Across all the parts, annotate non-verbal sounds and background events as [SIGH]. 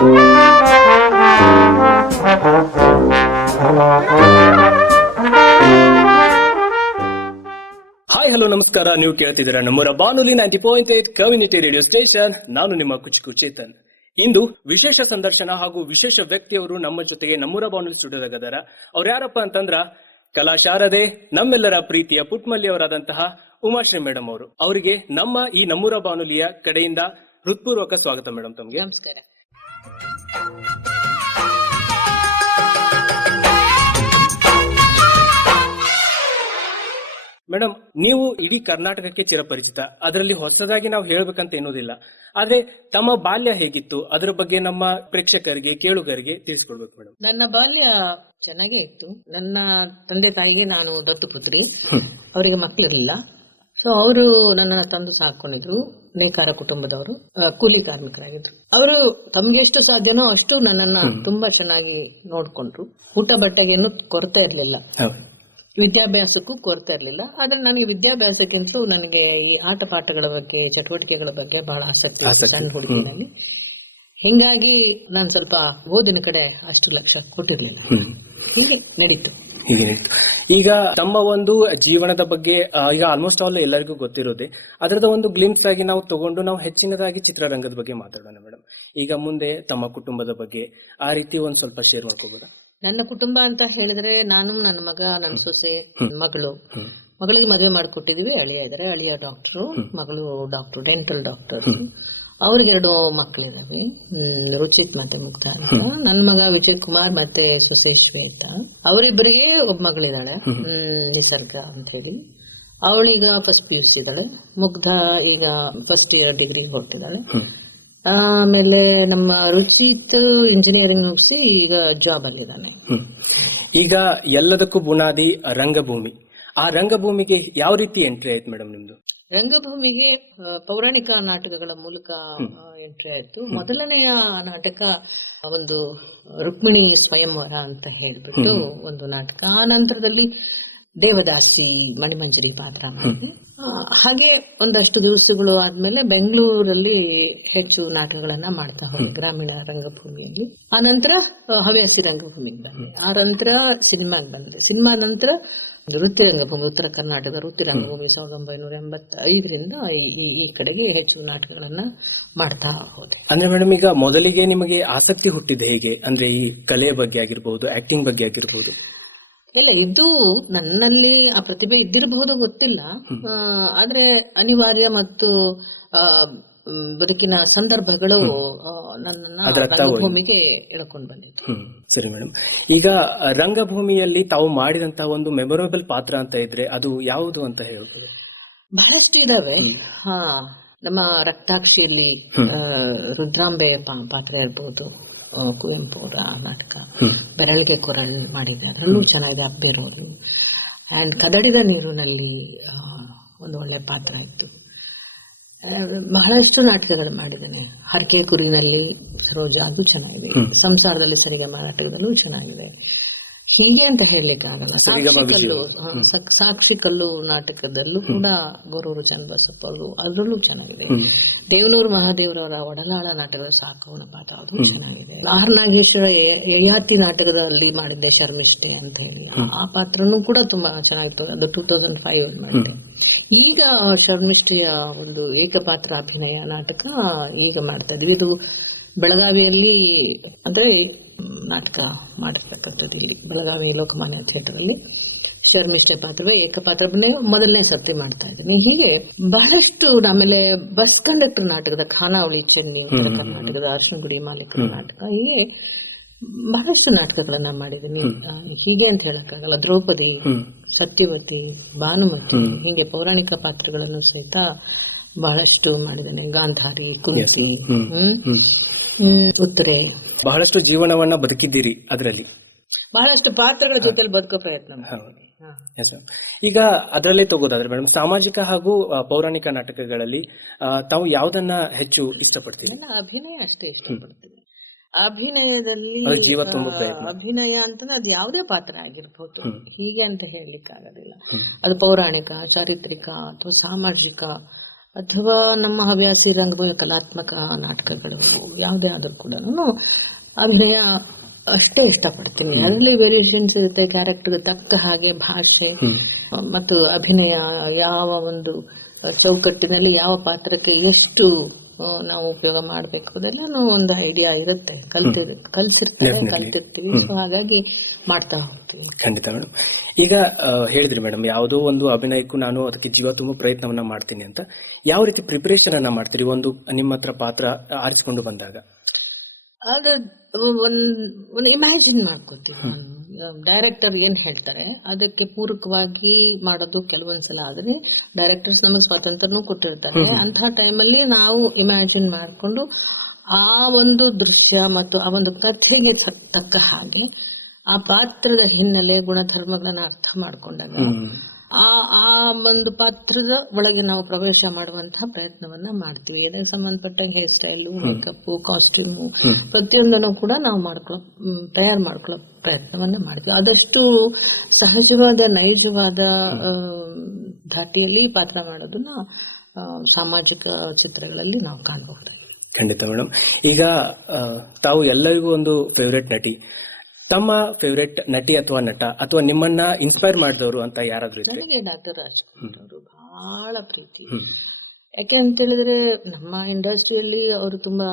Hi hello ನಮಸ್ಕಾರ ನೀವು ಕೇಳ್ತಿದ್ದೀರಾ? ನಮ್ಮೂರ ಬಾನುಲಿ ninety point eight community radio station ನಾನು ನಿಮ್ಮ ಕುಚುಕು ಚೇತನ್. ಇಂದು ವಿಶೇಷ ಸಂದರ್ಶನ ಹಾಗೂ ವಿಶೇಷ ವ್ಯಕ್ತಿಯವರು ನಮ್ಮ ಜೊತೆಗೆ ನಮ್ಮೂರ ಬಾನುಲಿ ಸ್ಟುಡಿಯೋದಾಗ ಅದಾರ ಅವ್ರು ಯಾರಪ್ಪ ಅಂತಂದ್ರ ಕಲಾ ಶಾರದೆ, ನಮ್ಮೆಲ್ಲರ ಪ್ರೀತಿಯ ಪುಟ್ಮಲ್ಲಿ ಅವರಾದಂತಹ ಉಮಾಶ್ರೀ ಮೇಡಮ್ ಅವರು. ಅವರಿಗೆ ನಮ್ಮ ಈ ನಮ್ಮೂರ ಬಾನುಲಿಯ ಕಡೆಯಿಂದ ಹೃತ್ಪೂರ್ವಕ ಸ್ವಾಗತ ಮೇಡಮ್ ತಮಗೆ. ನಮಸ್ಕಾರ. ಮೇಡಮ್ ನೀವು ಇಡೀ ಕರ್ನಾಟಕಕ್ಕೆ ಚಿರಪರಿಚಿತ. ಅದರಲ್ಲಿ ಹೊಸದಾಗಿ ನಾವು ಹೇಳಬೇಕಂತ ಏನೋದಿಲ್ಲ ಆದ್ರೆ ತಮ್ಮ ಬಾಲ್ಯ ಹೇಗಿತ್ತು? ಅದರ ಬಗ್ಗೆ ನಮ್ಮ ಪ್ರೇಕ್ಷಕರಿಗೆ ಕೇಳುಗರಿಗೆ ತಿಳಿಸ್ಕೊಡ್ಬೇಕು ಮೇಡಮ್. ನನ್ನ ಬಾಲ್ಯ ಚೆನ್ನಾಗೇ ಇತ್ತು. ನನ್ನ ತಂದೆ ತಾಯಿಗೆ ನಾನು ದತ್ತು ಪುತ್ರಿ. ಅವರಿಗೆ ಮಕ್ಕಳಿರಲಿಲ್ಲ ಸೊ ಅವರು ನನ್ನ ತಂದು ಸಾಕೊಂಡಿದ್ರು ನೇಕಾರ ಕುಟುಂಬದವರು ಕೂಲಿ ಕಾರ್ಮಿಕರಾಗಿದ್ರು. ಅವರು ತಮ್ಗೆ ಎಷ್ಟು ಸಾಧ್ಯನೋ ಅಷ್ಟು ನನ್ನನ್ನ ತುಂಬಾ ಚೆನ್ನಾಗಿ ನೋಡ್ಕೊಂಡ್ರು. ಊಟ ಬಟ್ಟೆಗೇನು ಕೊರತೆ ಇರಲಿಲ್ಲ. ವಿದ್ಯಾಭ್ಯಾಸಕ್ಕೂ ಕೊರತೆ ಇರಲಿಲ್ಲ. ಆದ್ರೆ ನನಗೆ ವಿದ್ಯಾಭ್ಯಾಸಕ್ಕಿಂತಲೂ ನನಗೆ ಈ ಆಟ ಪಾಠಗಳ ಬಗ್ಗೆ ಚಟುವಟಿಕೆಗಳ ಬಗ್ಗೆ ಬಹಳ ಆಸಕ್ತಿ. ಸಣ್ಣ ಹುಡುಗಿನಲ್ಲಿ ಹಿಂಗಾಗಿ ನಾನು ಸ್ವಲ್ಪ ಓದಿನ ಕಡೆ ಅಷ್ಟು ಲಕ್ಷ ಕೊಟ್ಟಿರ್ಲಿಲ್ಲ. ಹೀಗೆ ನಡೀತು. ಹೀಗೆ ಈಗ ತಮ್ಮ ಒಂದು ಜೀವನದ ಬಗ್ಗೆ ಈಗ ಆಲ್ಮೋಸ್ಟ್ ಆಲ್ ಎಲ್ಲರಿಗೂ ಗೊತ್ತಿರೋದೆ ಅದರದ ಒಂದು ಗ್ಲಿಮ್ಸ್ ಆಗಿ ನಾವು ತಗೊಂಡು ನಾವು ಹೆಚ್ಚಿನದಾಗಿ ಚಿತ್ರರಂಗದ ಬಗ್ಗೆ ಮಾತಾಡೋಣ ಮೇಡಮ್. ಈಗ ಮುಂದೆ ತಮ್ಮ ಕುಟುಂಬದ ಬಗ್ಗೆ ಆ ರೀತಿ ಒಂದ್ ಸ್ವಲ್ಪ ಶೇರ್ ಮಾಡ್ಕೋಬೋದಾ? ನನ್ನ ಕುಟುಂಬ ಅಂತ ಹೇಳಿದ್ರೆ ನಾನು ನನ್ನ ಮಗ ನನ್ನ ಸೊಸೆ ಮಗಳು. ಮಗಳಿಗೆ ಮದುವೆ ಮಾಡಿಕೊಟ್ಟಿದೀವಿ ಅಳಿಯ ಇದಾರೆ. ಅಳಿಯ ಡಾಕ್ಟರ್ ಮಗಳು ಡಾಕ್ಟರ್ ಡೆಂಟಲ್ ಡಾಕ್ಟರ್ ಅವ್ರಿಗೆ ಎರಡು ಮಕ್ಕಳಿದಾವೆ ರುಚಿತ್ ಮತ್ತೆ ಮುಗ್ಧ ಅಂತ ನನ್ನ ಮಗ ವಿಜಯ್ ಕುಮಾರ್ ಮತ್ತೆ ಸೊಸೆ ಅಂತ. ಅವರಿಬ್ಬರಿಗೆ ಒಬ್ಬ ಮಗಳಿದ್ದಾಳೆ. ನಿಸರ್ಗ ಅಂತ ಹೇಳಿ ಅವಳೀಗ ಫಸ್ಟ್ ಪಿ ಯು ಸಿ ಇದ್ದಾಳೆ. ಮುಗ್ಧ ಈಗ ಫಸ್ಟ್ ಇಯರ್ ಡಿಗ್ರಿ ಹೊರಟಿದ್ದಾಳೆ ಆಮೇಲೆ ನಮ್ಮ ರುಚಿತ್ ಇಂಜಿನಿಯರಿಂಗ್ ಮುಗಿಸಿ ಈಗ ಜಾಬ್ ಅಲ್ಲಿದ್ದಾನೆ. ಈಗ ಎಲ್ಲದಕ್ಕೂ ಬುನಾದಿ ರಂಗಭೂಮಿ. ಆ ರಂಗಭೂಮಿಗೆ ಯಾವ ರೀತಿ ಎಂಟ್ರಿ ಆಯ್ತು ಮೇಡಮ್ ನಿಮ್ದು? ರಂಗಭೂಮಿಗೆ ಪೌರಾಣಿಕ ನಾಟಕಗಳ ಮೂಲಕ ಎಂಟ್ರಿ ಆಯ್ತು. ಮೊದಲನೆಯ ನಾಟಕ ಒಂದು ರುಕ್ಮಿಣಿ ಸ್ವಯಂವರ ಅಂತ ಹೇಳ್ಬಿಟ್ಟು ಒಂದು ನಾಟಕ. ಆ ನಂತರದಲ್ಲಿ ದೇವದಾಸಿ ಮಣಿಮಂಜರಿ ಪಾತ್ರ ಮಾಡಿದೆ. ಹಾಗೆ ಒಂದಷ್ಟು ದಿವಸಗಳು ಆದ್ಮೇಲೆ ಬೆಂಗಳೂರಲ್ಲಿ ಹೆಚ್ಚು ನಾಟಕಗಳನ್ನ ಮಾಡ್ತಾ ಹೋದೆ ಗ್ರಾಮೀಣ ರಂಗಭೂಮಿಯಲ್ಲಿ. ಆ ನಂತರ ಹವ್ಯಾಸಿ ರಂಗಭೂಮಿಗೆ ಬಂದೆ. ಆ ನಂತರ ಸಿನಿಮಾಗೆ ಬಂದೆ. ಸಿನಿಮಾ ನಂತರ ವೃತ್ತಿ ರಂಗಭೂಮಿ ಉತ್ತರ ಕರ್ನಾಟಕದ ನೃತ್ಯ ರಂಗಭೂಮಿ ಸಾವಿರದ ಒಂಬೈನೂರ ಎಂಬತ್ತೈದರಿಂದ ಈ- ಈ ಕಡೆಗೆ ಹೆಚ್ಚು ನಾಟಕಗಳನ್ನ ಮಾಡ್ತಾ ಹೋದೆ. ಅಂದ್ರೆ ಮೇಡಮ್ ಈಗ ಮೊದಲಿಗೆ ನಿಮಗೆ ಆಸಕ್ತಿ ಹುಟ್ಟಿದೆ ಹೇಗೆ? ಅಂದ್ರೆ ಈ ಕಲೆಯ ಬಗ್ಗೆ ಆಗಿರ್ಬೋದು ಆಕ್ಟಿಂಗ್ ಬಗ್ಗೆ ಆಗಿರ್ಬೋದು. ಇಲ್ಲ ಇದು ನನ್ನಲ್ಲಿ ಆ ಪ್ರತಿಭೆ ಇದ್ದಿರಬಹುದು ಗೊತ್ತಿಲ್ಲ. ಆದ್ರೆ ಅನಿವಾರ್ಯ ಮತ್ತು ಬದುಕಿನ ಸಂದರ್ಭಗಳು ನನ್ನ ರಂಗಭೂಮಿಗೆ ಎಳ್ಕೊಂಡು ಬಂದಿತ್ತು. ಸರಿ ಮೇಡಮ್. ಈಗ ರಂಗಭೂಮಿಯಲ್ಲಿ ತಾವು ಮಾಡಿದಂತ ಒಂದು ಮೆಮೊರೇಬಲ್ ಪಾತ್ರ ಅಂತ ಇದ್ರೆ ಅದು ಯಾವುದು ಅಂತ ಹೇಳ್ಬೋದು? ಬಹಳಷ್ಟು ಇದಾವೆ. ಹಾ ನಮ್ಮ ರಕ್ತಾಕ್ಷಿಯಲ್ಲಿ ರುದ್ರಾಂಬೆ ಪಾತ್ರ ಇರ್ಬೋದು ಕುವೆಂಪು ಅವರ ನಾಟಕ ಬೆರಳಿಗೆ ಕೊರಳ್ ಮಾಡಿದೆ. ಅದರಲ್ಲೂ ಚೆನ್ನಾಗಿದೆ ಅಬ್ಬೇರೋರು. ಅಂಡ್ ಕದಡಿದ ನೀರಿನಲ್ಲಿ ಒಂದು ಒಳ್ಳೆ ಪಾತ್ರ ಇತ್ತು. ಬಹಳಷ್ಟು ನಾಟಕಗಳು ಮಾಡಿದ್ದೇನೆ. ಹರಕೆ ಕುರಿನಲ್ಲಿ ಸರೋಜ ಅದು ಚೆನ್ನಾಗಿದೆ. ಸಂಸಾರದಲ್ಲಿ ಸರಿಗಮ ನಾಟಕದಲ್ಲೂ ಚೆನ್ನಾಗಿದೆ. ಹೀಗೆ ಅಂತ ಹೇಳಲಿಕ್ಕೆ ಆಗಲ್ಲ. ಸರಿಗಮ ಸಾಕ್ಷಿ ಕಲ್ಲು ಸಾಕ್ಷಿ ಕಲ್ಲು ನಾಟಕದಲ್ಲೂ ಕೂಡ ಗೊರೂರು ಚನ್ನಬಸಪ್ಪ ಅವರು ಅದರಲ್ಲೂ ಚೆನ್ನಾಗಿದೆ. ದೇವನೂರು ಮಹಾದೇವರವರ ಒಡಲಾಳ ನಾಟಕದ ಸಾಕವನ ಪಾತ್ರ ಅದು ಚೆನ್ನಾಗಿದೆ. ಆರ್ ನಾಗೇಶ್ವರ ಯಯಾತಿ ನಾಟಕದಲ್ಲಿ ಮಾಡಿದ್ದೆ ಶರ್ಮಿಷ್ಠೆ ಅಂತ ಹೇಳಿ. ಆ- ಪಾತ್ರನು ಕೂಡ ತುಂಬಾ ಚೆನ್ನಾಗಿತ್ತು. ಅದು ಟೂ ತೌಸಂಡ್ ಫೈವ್ ಮಾಡಿದ್ದೆ. ಈಗ ಶರ್ಮಿಷ್ಠೆಯ ಒಂದು ಏಕಪಾತ್ರ ಅಭಿನಯ ನಾಟಕ ಈಗ ಮಾಡ್ತಾ ಇದ್ವಿ. ಇದು ಬೆಳಗಾವಿಯಲ್ಲಿ ಅಂದ್ರೆ ನಾಟಕ ಮಾಡಿರ್ತಕ್ಕಂಥದ್ದು ಇಲ್ಲಿ ಬೆಳಗಾವಿ ಲೋಕಮಾನ್ಯ ಥಿಯೇಟರ್ ಅಲ್ಲಿ ಶರ್ಮಿಷ್ಠೆ ಪಾತ್ರವೇ ಏಕಪಾತ್ರವನ್ನೇ ಮೊದಲನೇ ಸರ್ತಿ ಮಾಡ್ತಾ ಇದ್ದೀನಿ. ಹೀಗೆ ಬಹಳಷ್ಟು ಆಮೇಲೆ ಬಸ್ ಕಂಡಕ್ಟರ್ ನಾಟಕದ ಖಾನಾವಳಿ ಚೆನ್ನಿ ಉತ್ತರ ಕರ್ನಾಟಕದ ಅರ್ಶನಗುಡಿ ಮಾಲೀಕರ ನಾಟಕ ಹೀಗೆ ಬಹಳಷ್ಟು ನಾಟಕಗಳನ್ನ ಮಾಡಿದ್ದೀನಿ. ಹೀಗೆ ಅಂತ ಹೇಳಕ್ಕಾಗಲ್ಲ ದ್ರೌಪದಿ ಸತ್ಯವತಿ ಭಾನುಮತಿ ಹೀಗೆ ಪೌರಾಣಿಕ ಪಾತ್ರಗಳನ್ನು ಸಹಿತ ಬಹಳಷ್ಟು ಮಾಡಿದ್ದೇನೆ. ಗಾಂಧಾರಿ ಕುಂತಿ ಉತ್ತರೆ. ಬಹಳಷ್ಟು ಜೀವನವನ್ನ ಬದುಕಿದ್ದೀರಿ ಅದರಲ್ಲಿ? ಬಹಳಷ್ಟು ಪಾತ್ರಗಳ ಜೊತೆಲಿ ಬದುಕೋ ಪ್ರಯತ್ನ. ಈಗ ಅದರಲ್ಲೇ ತಗೋದಾದ್ರೆ ಮೇಡಮ್ ಸಾಮಾಜಿಕ ಹಾಗೂ ಪೌರಾಣಿಕ ನಾಟಕಗಳಲ್ಲಿ ತಾವು ಯಾವ್ದನ್ನ ಹೆಚ್ಚು ಇಷ್ಟಪಡ್ತೀವಿ ಅಭಿನಯ ಅಷ್ಟೇ ಇಷ್ಟಪಡ್ತೀನಿ ಅಭಿನಯದಲ್ಲಿ ಅಭಿನಯ ಅಂತಂದ್ರೆ ಅದು ಯಾವುದೇ ಪಾತ್ರ ಆಗಿರ್ಬೋದು. ಹೀಗೆ ಅಂತ ಹೇಳಲಿಕ್ಕೆ ಆಗೋದಿಲ್ಲ ಅದು ಪೌರಾಣಿಕ ಚಾರಿತ್ರಿಕ ಅಥವಾ ಸಾಮಾಜಿಕ ಅಥವಾ ನಮ್ಮ ಹವ್ಯಾಸಿ ರಂಗಭೂಮಿ ಕಲಾತ್ಮಕ ನಾಟಕಗಳು ಯಾವುದೇ ಆದರೂ ಕೂಡ ಅಭಿನಯ ಅಷ್ಟೇ ಇಷ್ಟಪಡ್ತೀನಿ. ಅದರಲ್ಲಿ ವೇರಿಯೇಷನ್ಸ್ ಇರುತ್ತೆ ಕ್ಯಾರೆಕ್ಟರ್ ತಕ್ಕ ಹಾಗೆ ಭಾಷೆ ಮತ್ತು ಅಭಿನಯ ಯಾವ ಒಂದು ಚೌಕಟ್ಟಿನಲ್ಲಿ ಯಾವ ಪಾತ್ರಕ್ಕೆ ಎಷ್ಟು ನಾವು ಉಪಯೋಗ ಮಾಡಬೇಕು. ಅದೆಲ್ಲ ಒಂದು ಐಡಿಯಾ ಇರುತ್ತೆ. ಕಲ್ತಿರ್ ಕಲ್ಸಿರ್ತಾರೆ ಕಲ್ತಿರ್ತೀವಿ. ಸೊ ಹಾಗಾಗಿ ಮಾಡ್ತಾ ಹೋಗ್ತೀವಿ. ಖಂಡಿತ ಮೇಡಮ್ ಈಗ ಹೇಳಿದ್ರಿ ಮೇಡಮ್ ಯಾವುದೋ ಒಂದು ಅಭಿನಯಕ್ಕೂ ನಾನು ಅದಕ್ಕೆ ಜೀವ ತುಂಬ ಪ್ರಯತ್ನವನ್ನ ಮಾಡ್ತೀನಿ ಅಂತ. ಯಾವ ರೀತಿ ಪ್ರಿಪರೇಷನ್ ಅನ್ನ ಮಾಡ್ತೀರಿ? ಒಂದು ನಿಮ್ಮ ಹತ್ರ ಪಾತ್ರ ಆರಿಸಿಕೊಂಡು ಬಂದಾಗ? ಅದ ಒಂದ್ ಒಂದು ಇಮ್ಯಾಜಿನ್ ಮಾಡ್ಕೋತೀವಿ ಡೈರೆಕ್ಟರ್ ಏನ್ ಹೇಳ್ತಾರೆ ಅದಕ್ಕೆ ಪೂರಕವಾಗಿ ಮಾಡೋದು ಕೆಲವೊಂದ್ಸಲ ಆದ್ರೆ ಡೈರೆಕ್ಟರ್ಸ್ ನಮಗೆ ಸ್ವಾತಂತ್ರ್ಯನೂ ಕೊಟ್ಟಿರ್ತಾರೆ. ಅಂತ ಟೈಮಲ್ಲಿ ನಾವು ಇಮ್ಯಾಜಿನ್ ಮಾಡ್ಕೊಂಡು ಆ ಒಂದು ದೃಶ್ಯ ಮತ್ತು ಆ ಒಂದು ಕಥೆಗೆ ತಕ್ಕ ಹಾಗೆ ಆ ಪಾತ್ರದ ಹಿನ್ನೆಲೆ ಗುಣಧರ್ಮಗಳನ್ನ ಅರ್ಥ ಮಾಡ್ಕೊಂಡಾಗ ಆ ಆ ಒಂದು ಪಾತ್ರದ ಒಳಗೆ ನಾವು ಪ್ರವೇಶ ಮಾಡುವಂತಹ ಪ್ರಯತ್ನವನ್ನ ಮಾಡ್ತೀವಿ. ಅದಕ್ಕೆ ಸಂಬಂಧಪಟ್ಟ ಹೇರ್ ಸ್ಟೈಲು ಮೇಕಪ್ ಕಾಸ್ಟ್ಯೂಮು ಪ್ರತಿಯೊಂದನ್ನು ಕೂಡ ನಾವು ಮಾಡ್ಕೊಳ್ಳೋ ತಯಾರು ಮಾಡ್ಕೊಳ್ಳೋ ಪ್ರಯತ್ನವನ್ನ ಮಾಡ್ತೀವಿ. ಆದಷ್ಟು ಸಹಜವಾದ ನೈಜವಾದ ಧಾಟಿಯಲ್ಲಿ ಪಾತ್ರ ಮಾಡೋದನ್ನ ಸಾಮಾಜಿಕ ಚಿತ್ರಗಳಲ್ಲಿ ನಾವು ಕಾಣಬಹುದು ಖಂಡಿತ ಮೇಡಮ್ ಈಗ ತಾವು ಎಲ್ಲರಿಗೂ ಒಂದು ಫೇವ್ರೆಟ್ ನಟಿ. ತಮ್ಮ ಫೇವ್ರೆಟ್ ನಟಿ ಅಥವಾ ನಟ ಅಥವಾ ನಿಮ್ಮನ್ನ ಇನ್ಸ್ಪೈರ್ ಮಾಡಿದವರು ಅಂತ ಯಾರಾದ್ರೂ ಇದ್ರೆ? ನನಗೆ ಡಾಕ್ಟರ್ ರಾಜ್ಕುಮಾರ್ ಅವರು ಬಹಳ ಪ್ರೀತಿ. ಯಾಕೆ ಅಂತ ಹೇಳಿದ್ರೆ ನಮ್ಮ ಇಂಡಸ್ಟ್ರಿಯಲ್ಲಿ ಅವರು ತುಂಬಾ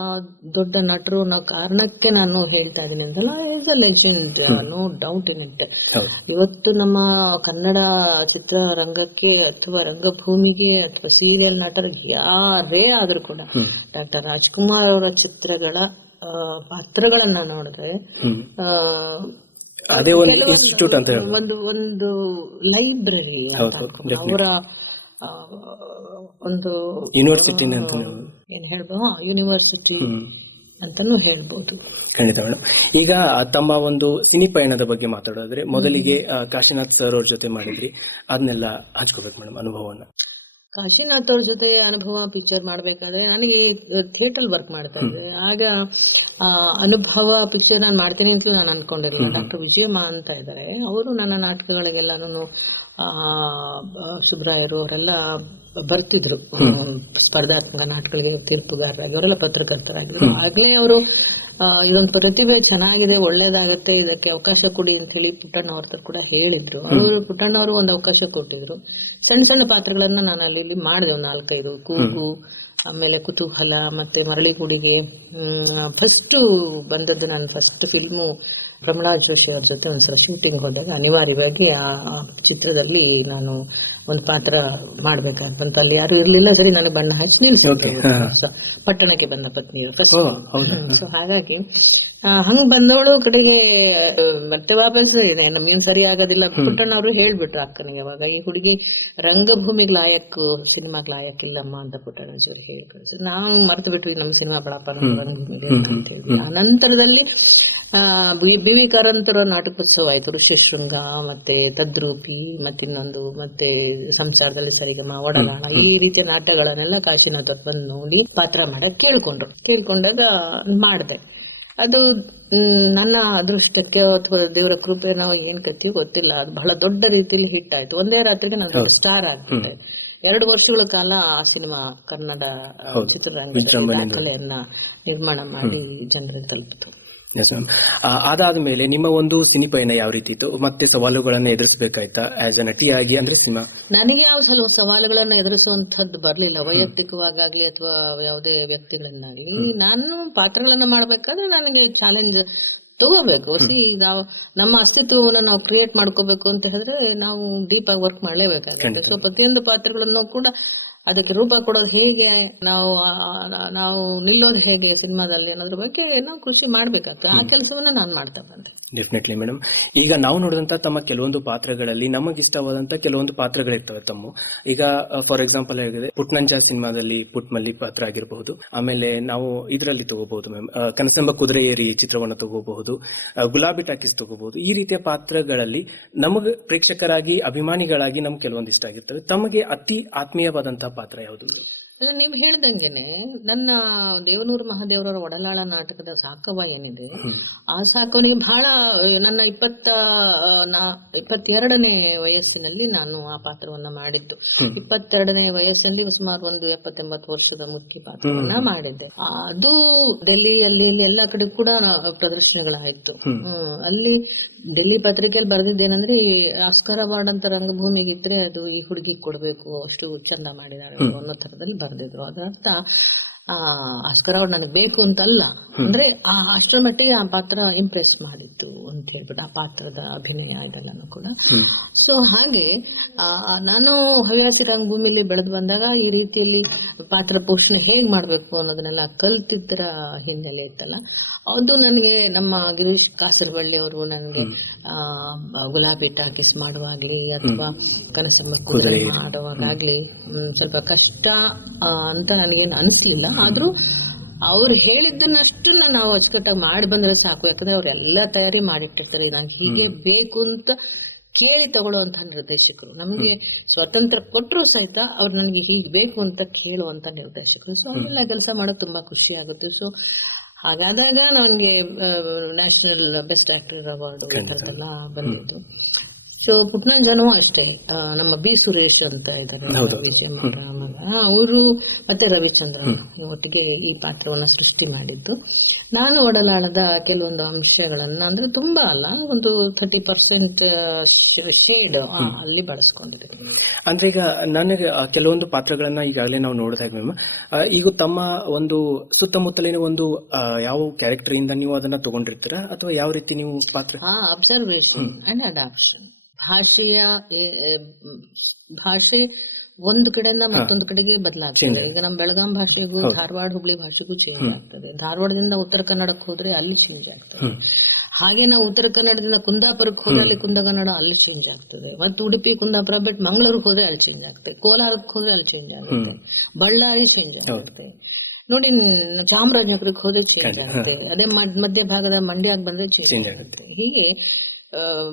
ದೊಡ್ಡ ನಟರು ಅನ್ನೋ ಕಾರಣಕ್ಕೆ ನಾನು ಹೇಳ್ತಾ ಇದ್ದೀನಿ ಅಂತಲ್ಲ is a legend no doubt in it ಇವತ್ತು ನಮ್ಮ ಕನ್ನಡ ಚಿತ್ರರಂಗಕ್ಕೆ ಅಥವಾ ರಂಗಭೂಮಿಗೆ ಅಥವಾ ಸೀರಿಯಲ್ ನಟರಿಗೆ ಯಾರೇ ಆದ್ರೂ ಕೂಡ ಡಾಕ್ಟರ್ ರಾಜ್ಕುಮಾರ್ ಅವರ ಚಿತ್ರಗಳ ಪಾತ್ರಗಳನ್ನ ನೋಡಿದ್ರೆ ಅದೇ ಒಂದು ಇನ್ಸ್ಟಿಟ್ಯೂಟ್ ಅಂತ ಒಂದು ಒಂದು ಲೈಬ್ರರಿ ಅವರ ಒಂದು ಯೂನಿವರ್ಸಿಟಿ ಏನ್ ಹೇಳ್ಬೋದು ಯೂನಿವರ್ಸಿಟಿ ಅಂತಾನು ಹೇಳ್ಬೋದು. ಖಂಡಿತ ಮೇಡಮ್ ಈಗ ತಮ್ಮ ಒಂದು ಸಿನಿ ಪಯಣದ ಬಗ್ಗೆ ಮಾತಾಡೋದ್ರೆ ಮೊದಲಿಗೆ ಕಾಶಿನಾಥ್ ಸರ್ ಅವ್ರ ಜೊತೆ ಮಾಡಿದ್ರಿ. ಅದನ್ನೆಲ್ಲ ಹಚ್ಕೋಬೇಕು ಮೇಡಮ್ ಅನುಭವವನ್ನ. ಕಾಶಿನಾಥ್ ಅವ್ರ ಜೊತೆ ಅನುಭವ ಪಿಕ್ಚರ್ ಮಾಡ್ಬೇಕಾದ್ರೆ ನನಗೆ ಥಿಯೇಟರ್ ವರ್ಕ್ ಮಾಡ್ತಾ ಇದ್ದೆ. ಆಗ ಅನುಭವ ಪಿಕ್ಚರ್ ನಾನು ಮಾಡ್ತೀನಿ ಅಂತ ನಾನು ಅನ್ಕೊಂಡಿರಲಿಲ್ಲ. ಡಾಕ್ಟರ್ ವಿಜಯಮ್ಮ ಅಂತ ಇದ್ದಾರೆ ಅವರು ನನ್ನ ನಾಟಕಗಳಿಗೆಲ್ಲಾನು ಸುಬ್ರಾಯರು ಅವರೆಲ್ಲ ಬರ್ತಿದ್ರು. ಸ್ಪರ್ಧಾತ್ಮಕ ನಾಟಕಗಳಿಗೆ ತೀರ್ಪುಗಾರರಾಗಿ ಅವರೆಲ್ಲ ಪತ್ರಕರ್ತರಾಗಿದ್ರು. ಆಗ್ಲೇ ಅವರು ಇದೊಂದು ಪ್ರತಿಭೆ ಚೆನ್ನಾಗಿದೆ ಒಳ್ಳೇದಾಗತ್ತೆ ಇದಕ್ಕೆ ಅವಕಾಶ ಕೊಡಿ ಅಂತ ಹೇಳಿ ಪುಟ್ಟಣ್ಣ ಅವ್ರ ಹತ್ರ ಕೂಡ ಹೇಳಿದ್ರು. ಅವರು ಪುಟ್ಟಣ್ಣ ಅವರು ಒಂದು ಅವಕಾಶ ಕೊಟ್ಟಿದ್ರು. ಸಣ್ಣ ಸಣ್ಣ ಪಾತ್ರಗಳನ್ನ ನಾನು ಅಲ್ಲಿ ಇಲ್ಲಿ ಮಾಡಿದೆ ಒಂದು ನಾಲ್ಕೈದು. ಕೂಗು ಆಮೇಲೆ ಕುತೂಹಲ ಮತ್ತೆ ಮರಳಿ ಗುಡಿಗೆ ಫಸ್ಟ್ ಬಂದದ್ದು ನನ್ನ ಫಸ್ಟ್ ಫಿಲ್ಮು ಪ್ರಮಳಾ ಜೋಶಿ ಅವ್ರ ಜೊತೆ ಒಂದ್ಸಲ ಶೂಟಿಂಗ್ ಹೋದಾಗ ಅನಿವಾರ್ಯವಾಗಿ ಆ ಚಿತ್ರದಲ್ಲಿ ನಾನು ಒಂದು ಪಾತ್ರ ಮಾಡ್ಬೇಕಾಗಿ ಬಂತು. ಅಲ್ಲಿ ಯಾರು ಇರ್ಲಿಲ್ಲ ಸರಿ ನನಗೆ ಬಣ್ಣ ಹಚ್ಚಿ ನಿಲ್ಸಿ ಪಟ್ಟಣಕ್ಕೆ ಬಂದ ಪತ್ನಿಯರು ಫಸ್ಟ್ ಸೊ ಹಾಗಾಗಿ ಹಂಗ್ ಬಂದವಳು ಕಡೆಗೆ ಮತ್ತೆ ವಾಪಸ್ ನಮ್ಗೇನ್ ಸರಿ ಆಗೋದಿಲ್ಲ ಪುಟ್ಟಣ್ಣ ಅವರು ಹೇಳ್ಬಿಟ್ರು ಅಕ್ಕನಿಗೆ ಅವಾಗ. ಈ ಹುಡುಗಿ ರಂಗಭೂಮಿಗೆ ಲಾಯಕ್ ಸಿನಿಮಾಗ್ ಲಾಯಕ್ ಇಲ್ಲಮ್ಮ ಅಂತ ಪುಟ್ಟಣ್ಣ ಹೇಳಿ ಕಳಿಸಿದ್ರು ನಾವು ಮರ್ತು ಬಿಟ್ವಿ ನಮ್ಮ ಸಿನಿಮಾ ಬಳಪ್ಪ ರಂಗಭೂಮಿಗೆ ಅಂತ ಹೇಳಿ. ಆ ನಂತರದಲ್ಲಿ ಬಿ- ವಿ ಕಾರಂತರ ನಾಟಕೋತ್ಸವ ಆಯ್ತು. ಋಷ್ಯಶೃಂಗ ಮತ್ತೆ ತದ್ರೂಪಿ ಮತ್ತಿನ್ನೊಂದು ಮತ್ತೆ ಸಂಸಾರದಲ್ಲಿ ಸರಿಗಮ ಒಡಲಾಣ ಈ ರೀತಿಯ ನಾಟಕಗಳನ್ನೆಲ್ಲ ಕಾಶಿನಾಥ್ ಅವ್ರು ಬಂದು ನೋಡಿ ಪಾತ್ರ ಮಾಡಕ್ ಕೇಳ್ಕೊಂಡ್ರು. ಕೇಳ್ಕೊಂಡಾಗ ಮಾಡಿದೆ. ಅದು ನನ್ನ ಅದೃಷ್ಟಕ್ಕೆ ಅಥವಾ ದೇವರ ಕೃಪೆ ನಾವು ಏನ್ ಕತ್ತೀವಿ ಗೊತ್ತಿಲ್ಲ. ಅದು ಬಹಳ ದೊಡ್ಡ ರೀತಿಯಲ್ಲಿ ಹಿಟ್ ಆಯ್ತು. ಒಂದೇ ರಾತ್ರಿಗೆ ನಾನು ಸ್ಟಾರ್ ಆಗ್ಬಿಟ್ಟೆ. ಎರಡು ವರ್ಷಗಳ ಕಾಲ ಆ ಸಿನಿಮಾ ಕನ್ನಡ ಚಿತ್ರರಂಗ ದಾಖಲೆಯನ್ನ ನಿರ್ಮಾಣ ಮಾಡಿ ಜನರಿಗೆ ತಲುಪಿತು. ಎಸ್ ಮೇಲೆ ನಿಮ್ಮ ಒಂದು ಸಿನಿ ಪಯಣ ಯಾವ ರೀತಿ ಇತ್ತು? ಮತ್ತೆ ಸವಾಲುಗಳನ್ನ ಎದುರಿಸಬೇಕಾಯ್ತಾ? ಆಸ್ ಅ ನಟಿಯಾಗಿ ಅಂದ್ರೆ ಸಿನಿಮಾ? ನನಗೆ ಯಾವ ಹಲವು ಸವಾಲುಗಳನ್ನ ಎದುರಿಸುವಂತದ್ದು ಬರ್ಲಿಲ್ಲ. ವೈಯಕ್ತಿಕವಾಗಲಿ ಅಥವಾ ಯಾವುದೇ ವ್ಯಕ್ತಿಗಳನ್ನಾಗ್ಲಿ. ನಾನು ಪಾತ್ರಗಳನ್ನ ಮಾಡ್ಬೇಕಾದ್ರೆ ನನಗೆ ಚಾಲೆಂಜ್ ತಗೋಬೇಕು. ನಾವು ನಮ್ಮ ಅಸ್ತಿತ್ವವನ್ನು ನಾವು ಕ್ರಿಯೇಟ್ ಮಾಡ್ಕೋಬೇಕು ಅಂತ ಹೇಳಿದ್ರೆ ನಾವು ಡೀಪ್ ಆಗಿ ವರ್ಕ್ ಮಾಡಲೇಬೇಕಾಗುತ್ತೆ. ಸೊ ಪ್ರತಿಯೊಂದು ಪಾತ್ರಗಳನ್ನು ಕೂಡ ಅದಕ್ಕೆ ರೂಪ ಕೊಡೋದು ಹೇಗೆ ನಾವು ನಾವು ನಿಲ್ಲೋದು ಹೇಗೆ ಸಿನಿಮಾದಲ್ಲಿ ಅನ್ನೋದ್ರ ಬಗ್ಗೆ ನಾವು ಕೃಷಿ ಮಾಡ್ಬೇಕಾಗ್ತದೆ. ಆ ಕೆಲಸವನ್ನ ನಾನು ಮಾಡ್ತಾ ಬಂದೆ. ಡೆಫಿನೆಟ್ಲಿ ಮೇಡಮ್ ಈಗ ನಾವು ನೋಡಿದಂತ ತಮ್ಮ ಕೆಲವೊಂದು ಪಾತ್ರಗಳಲ್ಲಿ ನಮಗೆ ಇಷ್ಟವಾದಂತ ಕೆಲವೊಂದು ಪಾತ್ರಗಳಿರ್ತವೆ ತಮ್ಮ. ಈಗ ಫಾರ್ ಎಕ್ಸಾಂಪಲ್ ಆಗಿದೆ ಪುಟ್ನಂಜ ಸಿನಿಮಾದಲ್ಲಿ ಪುಟ್ಮಲ್ಲಿ ಪಾತ್ರ ಆಗಿರಬಹುದು. ಆಮೇಲೆ ನಾವು ಇದರಲ್ಲಿ ತಗೋಬಹುದು ಮ್ಯಾಮ್ ಕನಸೆಂಬ ಕುದುರೆ ಏರಿ ಚಿತ್ರವನ್ನು ತಗೋಬಹುದು ಗುಲಾಬಿ ಟಾಕೀಸ್ ತಗೋಬಹುದು. ಈ ರೀತಿಯ ಪಾತ್ರಗಳಲ್ಲಿ ನಮಗೆ ಪ್ರೇಕ್ಷಕರಾಗಿ ಅಭಿಮಾನಿಗಳಾಗಿ ನಮ್ಗೆ ಕೆಲವೊಂದು ಇಷ್ಟ ಆಗಿರ್ತವೆ. ತಮಗೆ ಅತಿ ಆತ್ಮೀಯವಾದಂತಹ ಪಾತ್ರ ಯಾವುದು ಅಲ್ಲ ನೀವು ಹೇಳ್ದಂಗೆನೆ ನನ್ನ ದೇವನೂರು ಮಹಾದೇವರ ಒಡಲಾಳ ನಾಟಕದ ಸಾಕವ ಏನಿದೆ ಆ ಸಾಕವನಿಗೆ ಬಹಳ ನನ್ನ ಇಪ್ಪತ್ತ ಇಪ್ಪತ್ತೆರಡನೇ ವಯಸ್ಸಿನಲ್ಲಿ ನಾನು ಆ ಪಾತ್ರವನ್ನ ಮಾಡಿದ್ದು. ಇಪ್ಪತ್ತೆರಡನೇ ವಯಸ್ಸಿನಲ್ಲಿ ಸುಮಾರು ಒಂದು ಎಪ್ಪತ್ತೆಂಬತ್ತು ವರ್ಷದ ಮುಖ್ಯ ಪಾತ್ರವನ್ನ ಮಾಡಿದ್ದೆ. ಅದು ಡೆಲ್ಲಿಯಲ್ಲಿ ಅಲ್ಲಿ ಎಲ್ಲಾ ಕಡೆ ಕೂಡ ಪ್ರದರ್ಶನಗಳಾಯ್ತು. ಹ್ಮ್. ಅಲ್ಲಿ ಡೆಲ್ಲಿ ಪತ್ರಿಕೆಯಲ್ಲಿ ಬರೆದಿದ್ದೇನೆಂದ್ರೆ ಈ ಆಸ್ಕರ್ ಅವಾರ್ಡ್ ಅಂತ ರಂಗಭೂಮಿಗಿದ್ರೆ ಅದು ಈ ಹುಡುಗಿ ಕೊಡ್ಬೇಕು ಅಷ್ಟು ಚಂದ ಮಾಡಿದಾಳೆ ಅವ್ಳು ಅನ್ನೋ ತರದಲ್ಲಿ ಬರೆದಿದ್ರು. ಅದರರ್ಥ ಆ ಆಸ್ಕರ್ ಅವಾರ್ಡ್ ನನಗೆ ಬೇಕು ಅಂತಲ್ಲ. ಅಂದ್ರೆ ಆ ಅಷ್ಟರ ಮಟ್ಟಿಗೆ ಆ ಪಾತ್ರ ಇಂಪ್ರೆಸ್ ಮಾಡಿತ್ತು ಅಂತ ಹೇಳ್ಬಿಟ್ಟು ಆ ಪಾತ್ರದ ಅಭಿನಯ ಇದೆಲ್ಲಾನು ಕೂಡ. ಸೊ ಹಾಗೆ ಆ, ನಾನು ಹವ್ಯಾಸಿ ರಂಗಭೂಮಿಲಿ ಬೆಳೆದು ಬಂದಾಗ ಈ ರೀತಿಯಲ್ಲಿ ಪಾತ್ರ ಪೋಷಣೆ ಹೇಗ್ ಮಾಡ್ಬೇಕು ಅನ್ನೋದನ್ನೆಲ್ಲ ಕಲ್ತಿದ್ರ ಹಿನ್ನೆಲೆ ಇತ್ತಲ್ಲ. ಅದು ನನಗೆ ನಮ್ಮ ಗಿರೀಶ್ ಕಾಸರವಳ್ಳಿ ಅವರು ನನಗೆ ಗುಲಾಬಿ ಟಾಕೀಸ್ ಮಾಡುವಾಗ್ಲಿ ಅಥವಾ ಕನಸಮ್ಮ ಕುದುರೆ ಮಾಡುವಾಗಲಿ ಸ್ವಲ್ಪ ಕಷ್ಟ ಅಂತ ನನಗೇನು ಅನಿಸ್ಲಿಲ್ಲ. ಆದರೂ ಅವ್ರು ಹೇಳಿದ್ದನ್ನಷ್ಟು ನಾವು ಅಚ್ಚುಕಟ್ಟಾಗಿ ಮಾಡಿ ಬಂದ್ರೆ ಸಾಕು. ಯಾಕಂದ್ರೆ ಅವರೆಲ್ಲ ತಯಾರಿ ಮಾಡಿಟ್ಟಿರ್ತಾರೆ. ನಂಗೆ ಹೀಗೆ ಬೇಕು ಅಂತ ಕೇಳಿ ತಗೊಳ್ಳುವಂತಹ ನಿರ್ದೇಶಕರು. ನಮಗೆ ಸ್ವತಂತ್ರ ಕೊಟ್ಟರು ಸಹಿತ ಅವ್ರು ನನಗೆ ಹೀಗೆ ಬೇಕು ಅಂತ ಕೇಳುವಂತ ನಿರ್ದೇಶಕರು. ಸೊ ಅವೆಲ್ಲ ಕೆಲಸ ಮಾಡೋದು ತುಂಬಾ ಖುಷಿ ಆಗುತ್ತೆ. ಸೊ ಹಾಗಾದಾಗ ನನಗೆ ನ್ಯಾಷನಲ್ ಬೆಸ್ಟ್ ಆಕ್ಟರ್ ಅವಾರ್ಡ್ ಥರದ್ದೆಲ್ಲ ಬಂದಿದ್ದು. ಸೊ ಪುಟ್ನಂಜನೂ ಅಷ್ಟೇ. ನಮ್ಮ ಬಿ ಸುರೇಶ್ ಅಂತ ಇದ್ದಾರೆ ವಿಜಯ ಅವರು ಮತ್ತೆ ರವಿಚಂದ್ರನ್ ಒಟ್ಟಿಗೆ ಈ ಪಾತ್ರವನ್ನ ಸೃಷ್ಟಿ ಮಾಡಿದ್ದು. ನಾನು ಒಡಲಾಳದ ಕೆಲವೊಂದು ಅಂಶಗಳನ್ನ ಅಂದ್ರೆ ತುಂಬಾ ಅಲ್ಲ ಒಂದು ಥರ್ಟಿ ಪರ್ಸೆಂಟ್ ಶೇಡ್ ಅಲ್ಲಿ ಬಳಸ್ಕೊಂಡಿದ್ದೀನಿ. ಅಂದ್ರೆ ಈಗ ನನಗೆ ಕೆಲವೊಂದು ಪಾತ್ರಗಳನ್ನ ಈಗಾಗಲೇ ನಾವು ನೋಡಿದಾಗ ಮ್ಯಾಮ್ ಈಗ ತಮ್ಮ ಒಂದು ಸುತ್ತಮುತ್ತಲಿನ ಒಂದು ಯಾವ ಕ್ಯಾರೆಕ್ಟರ್ ಇಂದ ನೀವು ಅದನ್ನ ತಗೊಂಡಿರ್ತೀರಾ? ಅಥವಾ ಯಾವ ರೀತಿ ನೀವು ಪಾತ್ರ? ಅಬ್ಸರ್ವೇಶನ್ ಅಬ್ಸರ್ವೇಷನ್ ಅಂಡ್ ಅಡಾಪ್ಷನ್ ಭಾಷೆಯ ಭಾಷೆ ಒಂದು ಕಡೆಯಿಂದ ಮತ್ತೊಂದು ಕಡೆಗೆ ಬದಲಾಗ್ತದೆ. ಈಗ ನಮ್ಮ ಬೆಳಗಾಂ ಭಾಷೆಗೂ ಧಾರವಾಡ ಹುಬ್ಳಿ ಭಾಷೆಗೂ ಚೇಂಜ್ ಆಗ್ತದೆ. ಧಾರವಾಡದಿಂದ ಉತ್ತರ ಕನ್ನಡಕ್ಕೆ ಹೋದ್ರೆ ಅಲ್ಲಿ ಚೇಂಜ್ ಆಗ್ತದೆ. ಹಾಗೆ ನಾವು ಉತ್ತರ ಕನ್ನಡದಿಂದ ಕುಂದಾಪುರಕ್ಕೆ ಹೋದ್ರೆ ಅಲ್ಲಿ ಕುಂದಕನ್ನಡ ಅಲ್ಲಿ ಚೇಂಜ್ ಆಗ್ತದೆ. ಮತ್ತು ಉಡುಪಿ ಕುಂದಾಪುರ ಬಿಟ್ಟು ಮಂಗಳೂರಿಗೆ ಹೋದ್ರೆ ಅಲ್ಲಿ ಚೇಂಜ್ ಆಗ್ತದೆ. ಕೋಲಾರಕ್ಕೆ ಹೋದ್ರೆ ಅಲ್ಲಿ ಚೇಂಜ್ ಆಗುತ್ತೆ. ಬಳ್ಳಾರಿ ಚೇಂಜ್ ಆಗುತ್ತೆ. ನೋಡಿ ಚಾಮರಾಜನಗರಕ್ಕೆ ಹೋದ್ರೆ ಚೇಂಜ್ ಆಗುತ್ತೆ. ಅದೇ ಮಧ್ಯ ಭಾಗದ ಮಂಡ್ಯಕ್ಕೆ ಬಂದ್ರೆ ಚೇಂಜ್ ಆಗುತ್ತೆ. ಹೀಗೆ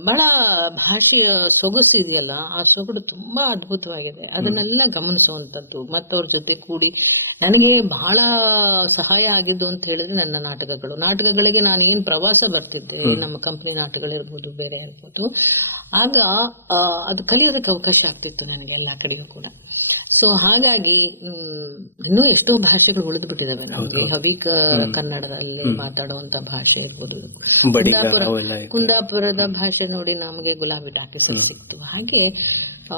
ಬಹಳ ಭಾಷೆಯ ಸೊಗಸು ಇದೆಯಲ್ಲ ಆ ಸೊಗಡು ತುಂಬಾ ಅದ್ಭುತವಾಗಿದೆ. ಅದನ್ನೆಲ್ಲ ಗಮನಿಸುವಂತದ್ದು. ಮತ್ತವ್ರ ಜೊತೆ ಕೂಡಿ ನನಗೆ ಬಹಳ ಸಹಾಯ ಆಗಿದ್ದು ಅಂತ ಹೇಳಿದ್ರೆ ನನ್ನ ನಾಟಕಗಳು. ನಾಟಕಗಳಿಗೆ ನಾನು ಏನ್ ಪ್ರವಾಸ ಬರ್ತಿದ್ದೆ ನಮ್ಮ ಕಂಪನಿ ನಾಟಕಗಳಿರ್ಬೋದು ಬೇರೆ ಇರ್ಬೋದು. ಆಗ ಅದು ಕಲಿಯೋದಕ್ಕೆ ಅವಕಾಶ ಆಗ್ತಿತ್ತು ನನಗೆ ಎಲ್ಲಾ ಕಡೆಯೂ ಕೂಡ. ಸೊ ಹಾಗಾಗಿ ಇನ್ನೂ ಎಷ್ಟೋ ಭಾಷೆಗಳು ಉಳಿದು ಬಿಟ್ಟಿದಾವೆ ನಮಗೆ ಹವಿಕ ಕನ್ನಡದಲ್ಲಿ ಮಾತಾಡುವಂತ ಭಾಷೆ ಇರ್ಬೋದು. ಕುಂದಾಪುರ- ಕುಂದಾಪುರದ ಭಾಷೆ ನೋಡಿ ನಮಗೆ ಗುಲಾಬಿ ಟಾಕೀಸ್ ಸಿಕ್ತು. ಹಾಗೆ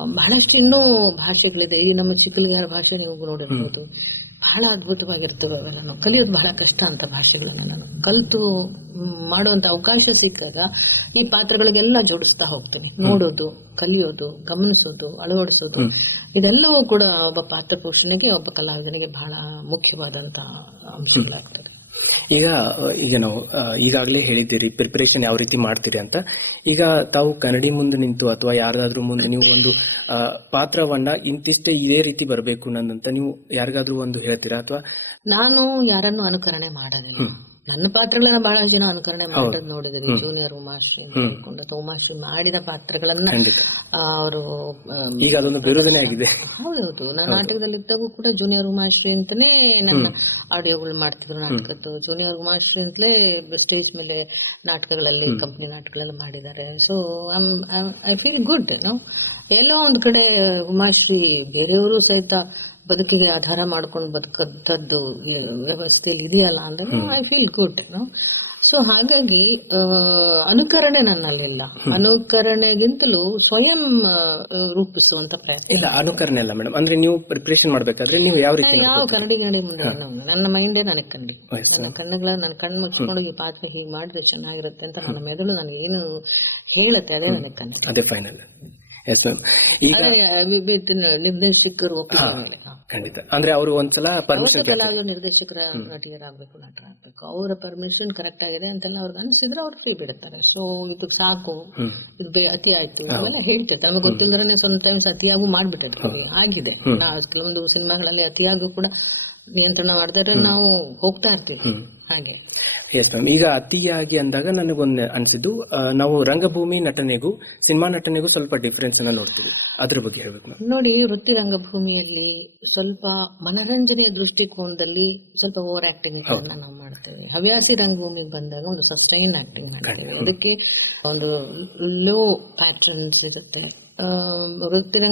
ಬಹಳಷ್ಟು ಇನ್ನೂ ಭಾಷೆಗಳಿದೆ. ಈ ನಮ್ಮ ಚಿಕ್ಕಲಿಗಾರ ಭಾಷೆ ನೀವು ನೋಡಿರ್ಬೋದು. ಬಹಳ ಅದ್ಭುತವಾಗಿರ್ತವೆ ಅವೆಲ್ಲ ನಾವು. ಕಲಿಯೋದು ಬಹಳ ಕಷ್ಟ ಅಂತ ಭಾಷೆಗಳನ್ನ ನಾನು. ಕಲಿತು ಮಾಡುವಂತ ಅವಕಾಶ ಸಿಕ್ಕಾಗ ಈ ಪಾತ್ರಗಳಿಗೆಲ್ಲ ಜೋಡಿಸ್ತಾ ಹೋಗ್ತೀನಿ. ನೋಡೋದು ಕಲಿಯೋದು ಗಮನಿಸೋದು ಅಳವಡಿಸೋದು. ಇದೆಲ್ಲವೂ ಕೂಡ ಒಬ್ಬ ಪಾತ್ರ ಪೋಷಣೆಗೆ ಒಬ್ಬ ಕಲಾವಿದನಿಗೆ ಬಹಳ ಮುಖ್ಯವಾದಂತ ಅಂಶಗಳಾಗ್ತದೆ. ಈಗ ಈಗ ನಾವು ಈಗಾಗಲೇ ಹೇಳಿದ್ದೀರಿ ಪ್ರಿಪರೇಷನ್ ಯಾವ ರೀತಿ ಮಾಡ್ತೀರಿ ಅಂತ. ಈಗ ತಾವು ಕನ್ನಡಿ ಮುಂದೆ ನಿಂತು ಅಥವಾ ಯಾರಾದ್ರೂ ಮುಂದೆ ನೀವು ಒಂದು ಪಾತ್ರವನ್ನ ಇಂತಿಷ್ಟೇ ಇದೇ ರೀತಿ ಬರಬೇಕು ನನ್ನಂತ ನೀವು ಯಾರಿಗಾದ್ರೂ ಒಂದು ಹೇಳ್ತೀರಾ ಅಥವಾ? ನಾನು ಯಾರನ್ನು ಅನುಕರಣೆ ಮಾಡೋದಿಲ್ಲ. ನನ್ನ ಪಾತ್ರಗಳನ್ನ ಬಹಳ ಜನ ಅನುಕರಣೆ ಮಾಡೋದು ನೋಡಿದ್ರಿ ಜೂನಿಯರ್ ಉಮಾಶ್ರೀ ಅಂತ ಹೇಳ್ಕೊಂಡು ಅಥವಾ ಉಮಾಶ್ರೀ ಮಾಡಿದ ಪಾತ್ರಗಳನ್ನ ಅವರು ಈಗ ಅದೊಂದು ವಿರೋಧನೆ ಆಗಿದೆ. ಹೌದೌದು. ನಾನು ನಾಟಕದಲ್ಲಿ ಇದ್ದಾಗೂ ಕೂಡ ಜೂನಿಯರ್ ಉಮಾಶ್ರೀ ಅಂತಾನೆ ನನ್ನ ಆಡಿಯೋಗಳು ಮಾಡ್ತಿದ್ರು ನಾಟಕದ್ದು. ಜೂನಿಯರ್ ಉಮಾಶ್ರೀ ಅಂತಲೇ ಸ್ಟೇಜ್ ಮೇಲೆ ನಾಟಕಗಳಲ್ಲಿ ಕಂಪನಿ ನಾಟಕಗಳಲ್ಲಿ ಮಾಡಿದ್ದಾರೆ. ಸೊ ಐ ಫೀಲ್ ಗುಡ್ ನಾವು ಎಲ್ಲೋ ಒಂದ್ ಕಡೆ ಉಮಾಶ್ರೀ ಬೇರೆಯವರು ಸಹಿತ ಬದುಕಿಗೆ ಆಧಾರ ಮಾಡ್ಕೊಂಡು ಬದುಕದ್ದು ವ್ಯವಸ್ಥೆಯಲ್ಲಿ ಇದೆಯಲ್ಲ ಅಂದ್ರೆ ಐ ಫೀಲ್ ಗುಡ್ ಸೊ ಹಾಗಾಗಿ ಅನುಕರಣೆ ನನ್ನಲ್ಲಿಲ್ಲ. ಅನುಕರಣೆಗಿಂತಲೂ ಸ್ವಯಂ ರೂಪಿಸುವಂತ ಪ್ರಯತ್ನ. ಇಲ್ಲ ಅನುಕರಣೆ ಅಲ್ಲ ಮೇಡಮ್ ಅಂದ್ರೆ ನೀವು ಪ್ರಿಪರೇಷನ್ ಮಾಡ್ಬೇಕಾದ್ರೆ ನೀವು ಯಾವ ರೀತಿ ಯಾವ ಕನ್ನಡಿ ಗಾಡಿ ಮುಂದೆ ನಾನು- ನನ್ನ ಮೈಂಡೇ ನನಗೆ ಕನ್ನಡಿ. ನನ್ನ ಕಣ್ಣುಗಳ ನನ್ನ ಕಣ್ಣು ಮುಚ್ಕೊಂಡು ಈ ಪಾತ್ರ ಹೀಗೆ ಮಾಡಿದ್ರೆ ಚೆನ್ನಾಗಿರುತ್ತೆ ಅಂತ ನನ್ನ ಮೆದುಳು ನನಗೆ ಏನು ಹೇಳುತ್ತೆ ಅದೇ ನನಗೆ ಕನ್ನಡಿ. ಅದೇ ಫೈನಲ್ ಎಸ್ ಮ್ಯಾಮ್ ಈಗ ನಿರ್ದೇಶಕರು. ಖಂಡಿತ. ಅಂದ್ರೆ ಅವರು ಒಂದ್ಸಲ ಪರ್ಮಿಷನ್ ನಿರ್ದೇಶಕರ ನಟಿಯರಾಗಬೇಕು ನಟರಾಗಬೇಕು ಅವರ ಪರ್ಮಿಷನ್ ಕರೆಕ್ಟ್ ಆಗಿದೆ ಅಂತೆಲ್ಲ ಅವ್ರಿಗೆ ಅನ್ಸಿದ್ರೆ ಅವ್ರು ಫ್ರೀ ಬಿಡುತ್ತಾರೆ ಸೊ ಇದು ಸಾಕು. ಇದು ಅತಿ ಆಯ್ತು. ಅವೆಲ್ಲ ಹೇಳ್ತಿರ್ತಾರೆ. ನಮಗೆ ಗೊತ್ತಿಲ್ಲದ್ರೆ ಟೈಮ್ಸ್ ಅತಿಯಾಗೂ ಮಾಡ್ಬಿಟ್ಟಿರ್ತೀವಿ ಆಗಿದೆ. ಕೆಲವೊಂದು ಸಿನಿಮಾಗಳಲ್ಲಿ ಅತಿಯಾಗೂ ಕೂಡ ನಿಯಂತ್ರಣ ಮಾಡಿದ್ರೆ ನಾವು ಹೋಗ್ತಾ ಇರ್ತೀವಿ. ಹಾಗೆ. ಎಸ್ ಮ್ಯಾಮ್ ಈಗ ಅತಿಯಾಗಿ ಅಂದಾಗ ನನಗೊಂದು ಅನ್ಸಿದ್ದು ನಾವು ರಂಗಭೂಮಿ ನಟನೆಗೂ ಸಿನಿಮಾ ನಟನೆಗೂ ಸ್ವಲ್ಪ ಡಿಫ್ರೆನ್ಸ್ ಅನ್ನ ನೋಡ್ತೀವಿ. ಅದ್ರ ಬಗ್ಗೆ ಹೇಳ್ಬೇಕು ಮ್ಯಾಮ್ ನೋಡಿ ವೃತ್ತಿ ರಂಗಭೂಮಿಯಲ್ಲಿ ಸ್ವಲ್ಪ ಮನರಂಜನೆಯ ದೃಷ್ಟಿಕೋನದಲ್ಲಿ ಸ್ವಲ್ಪ ಓವರ್ ಆಕ್ಟಿಂಗ್ ನಾವು ಮಾಡ್ತೇವೆ. ಹವ್ಯಾಸಿ ರಂಗಭೂಮಿಗೆ ಬಂದಾಗ ಒಂದು ಸಸ್ಟೈನ್ ಆಕ್ಟಿಂಗ್ ಮಾಡ್ತೇವೆ. ಅದಕ್ಕೆ ಒಂದು ಲೋ ಪ್ಯಾಟರ್ನ್ಸ್ ಇರುತ್ತೆ. ಆ,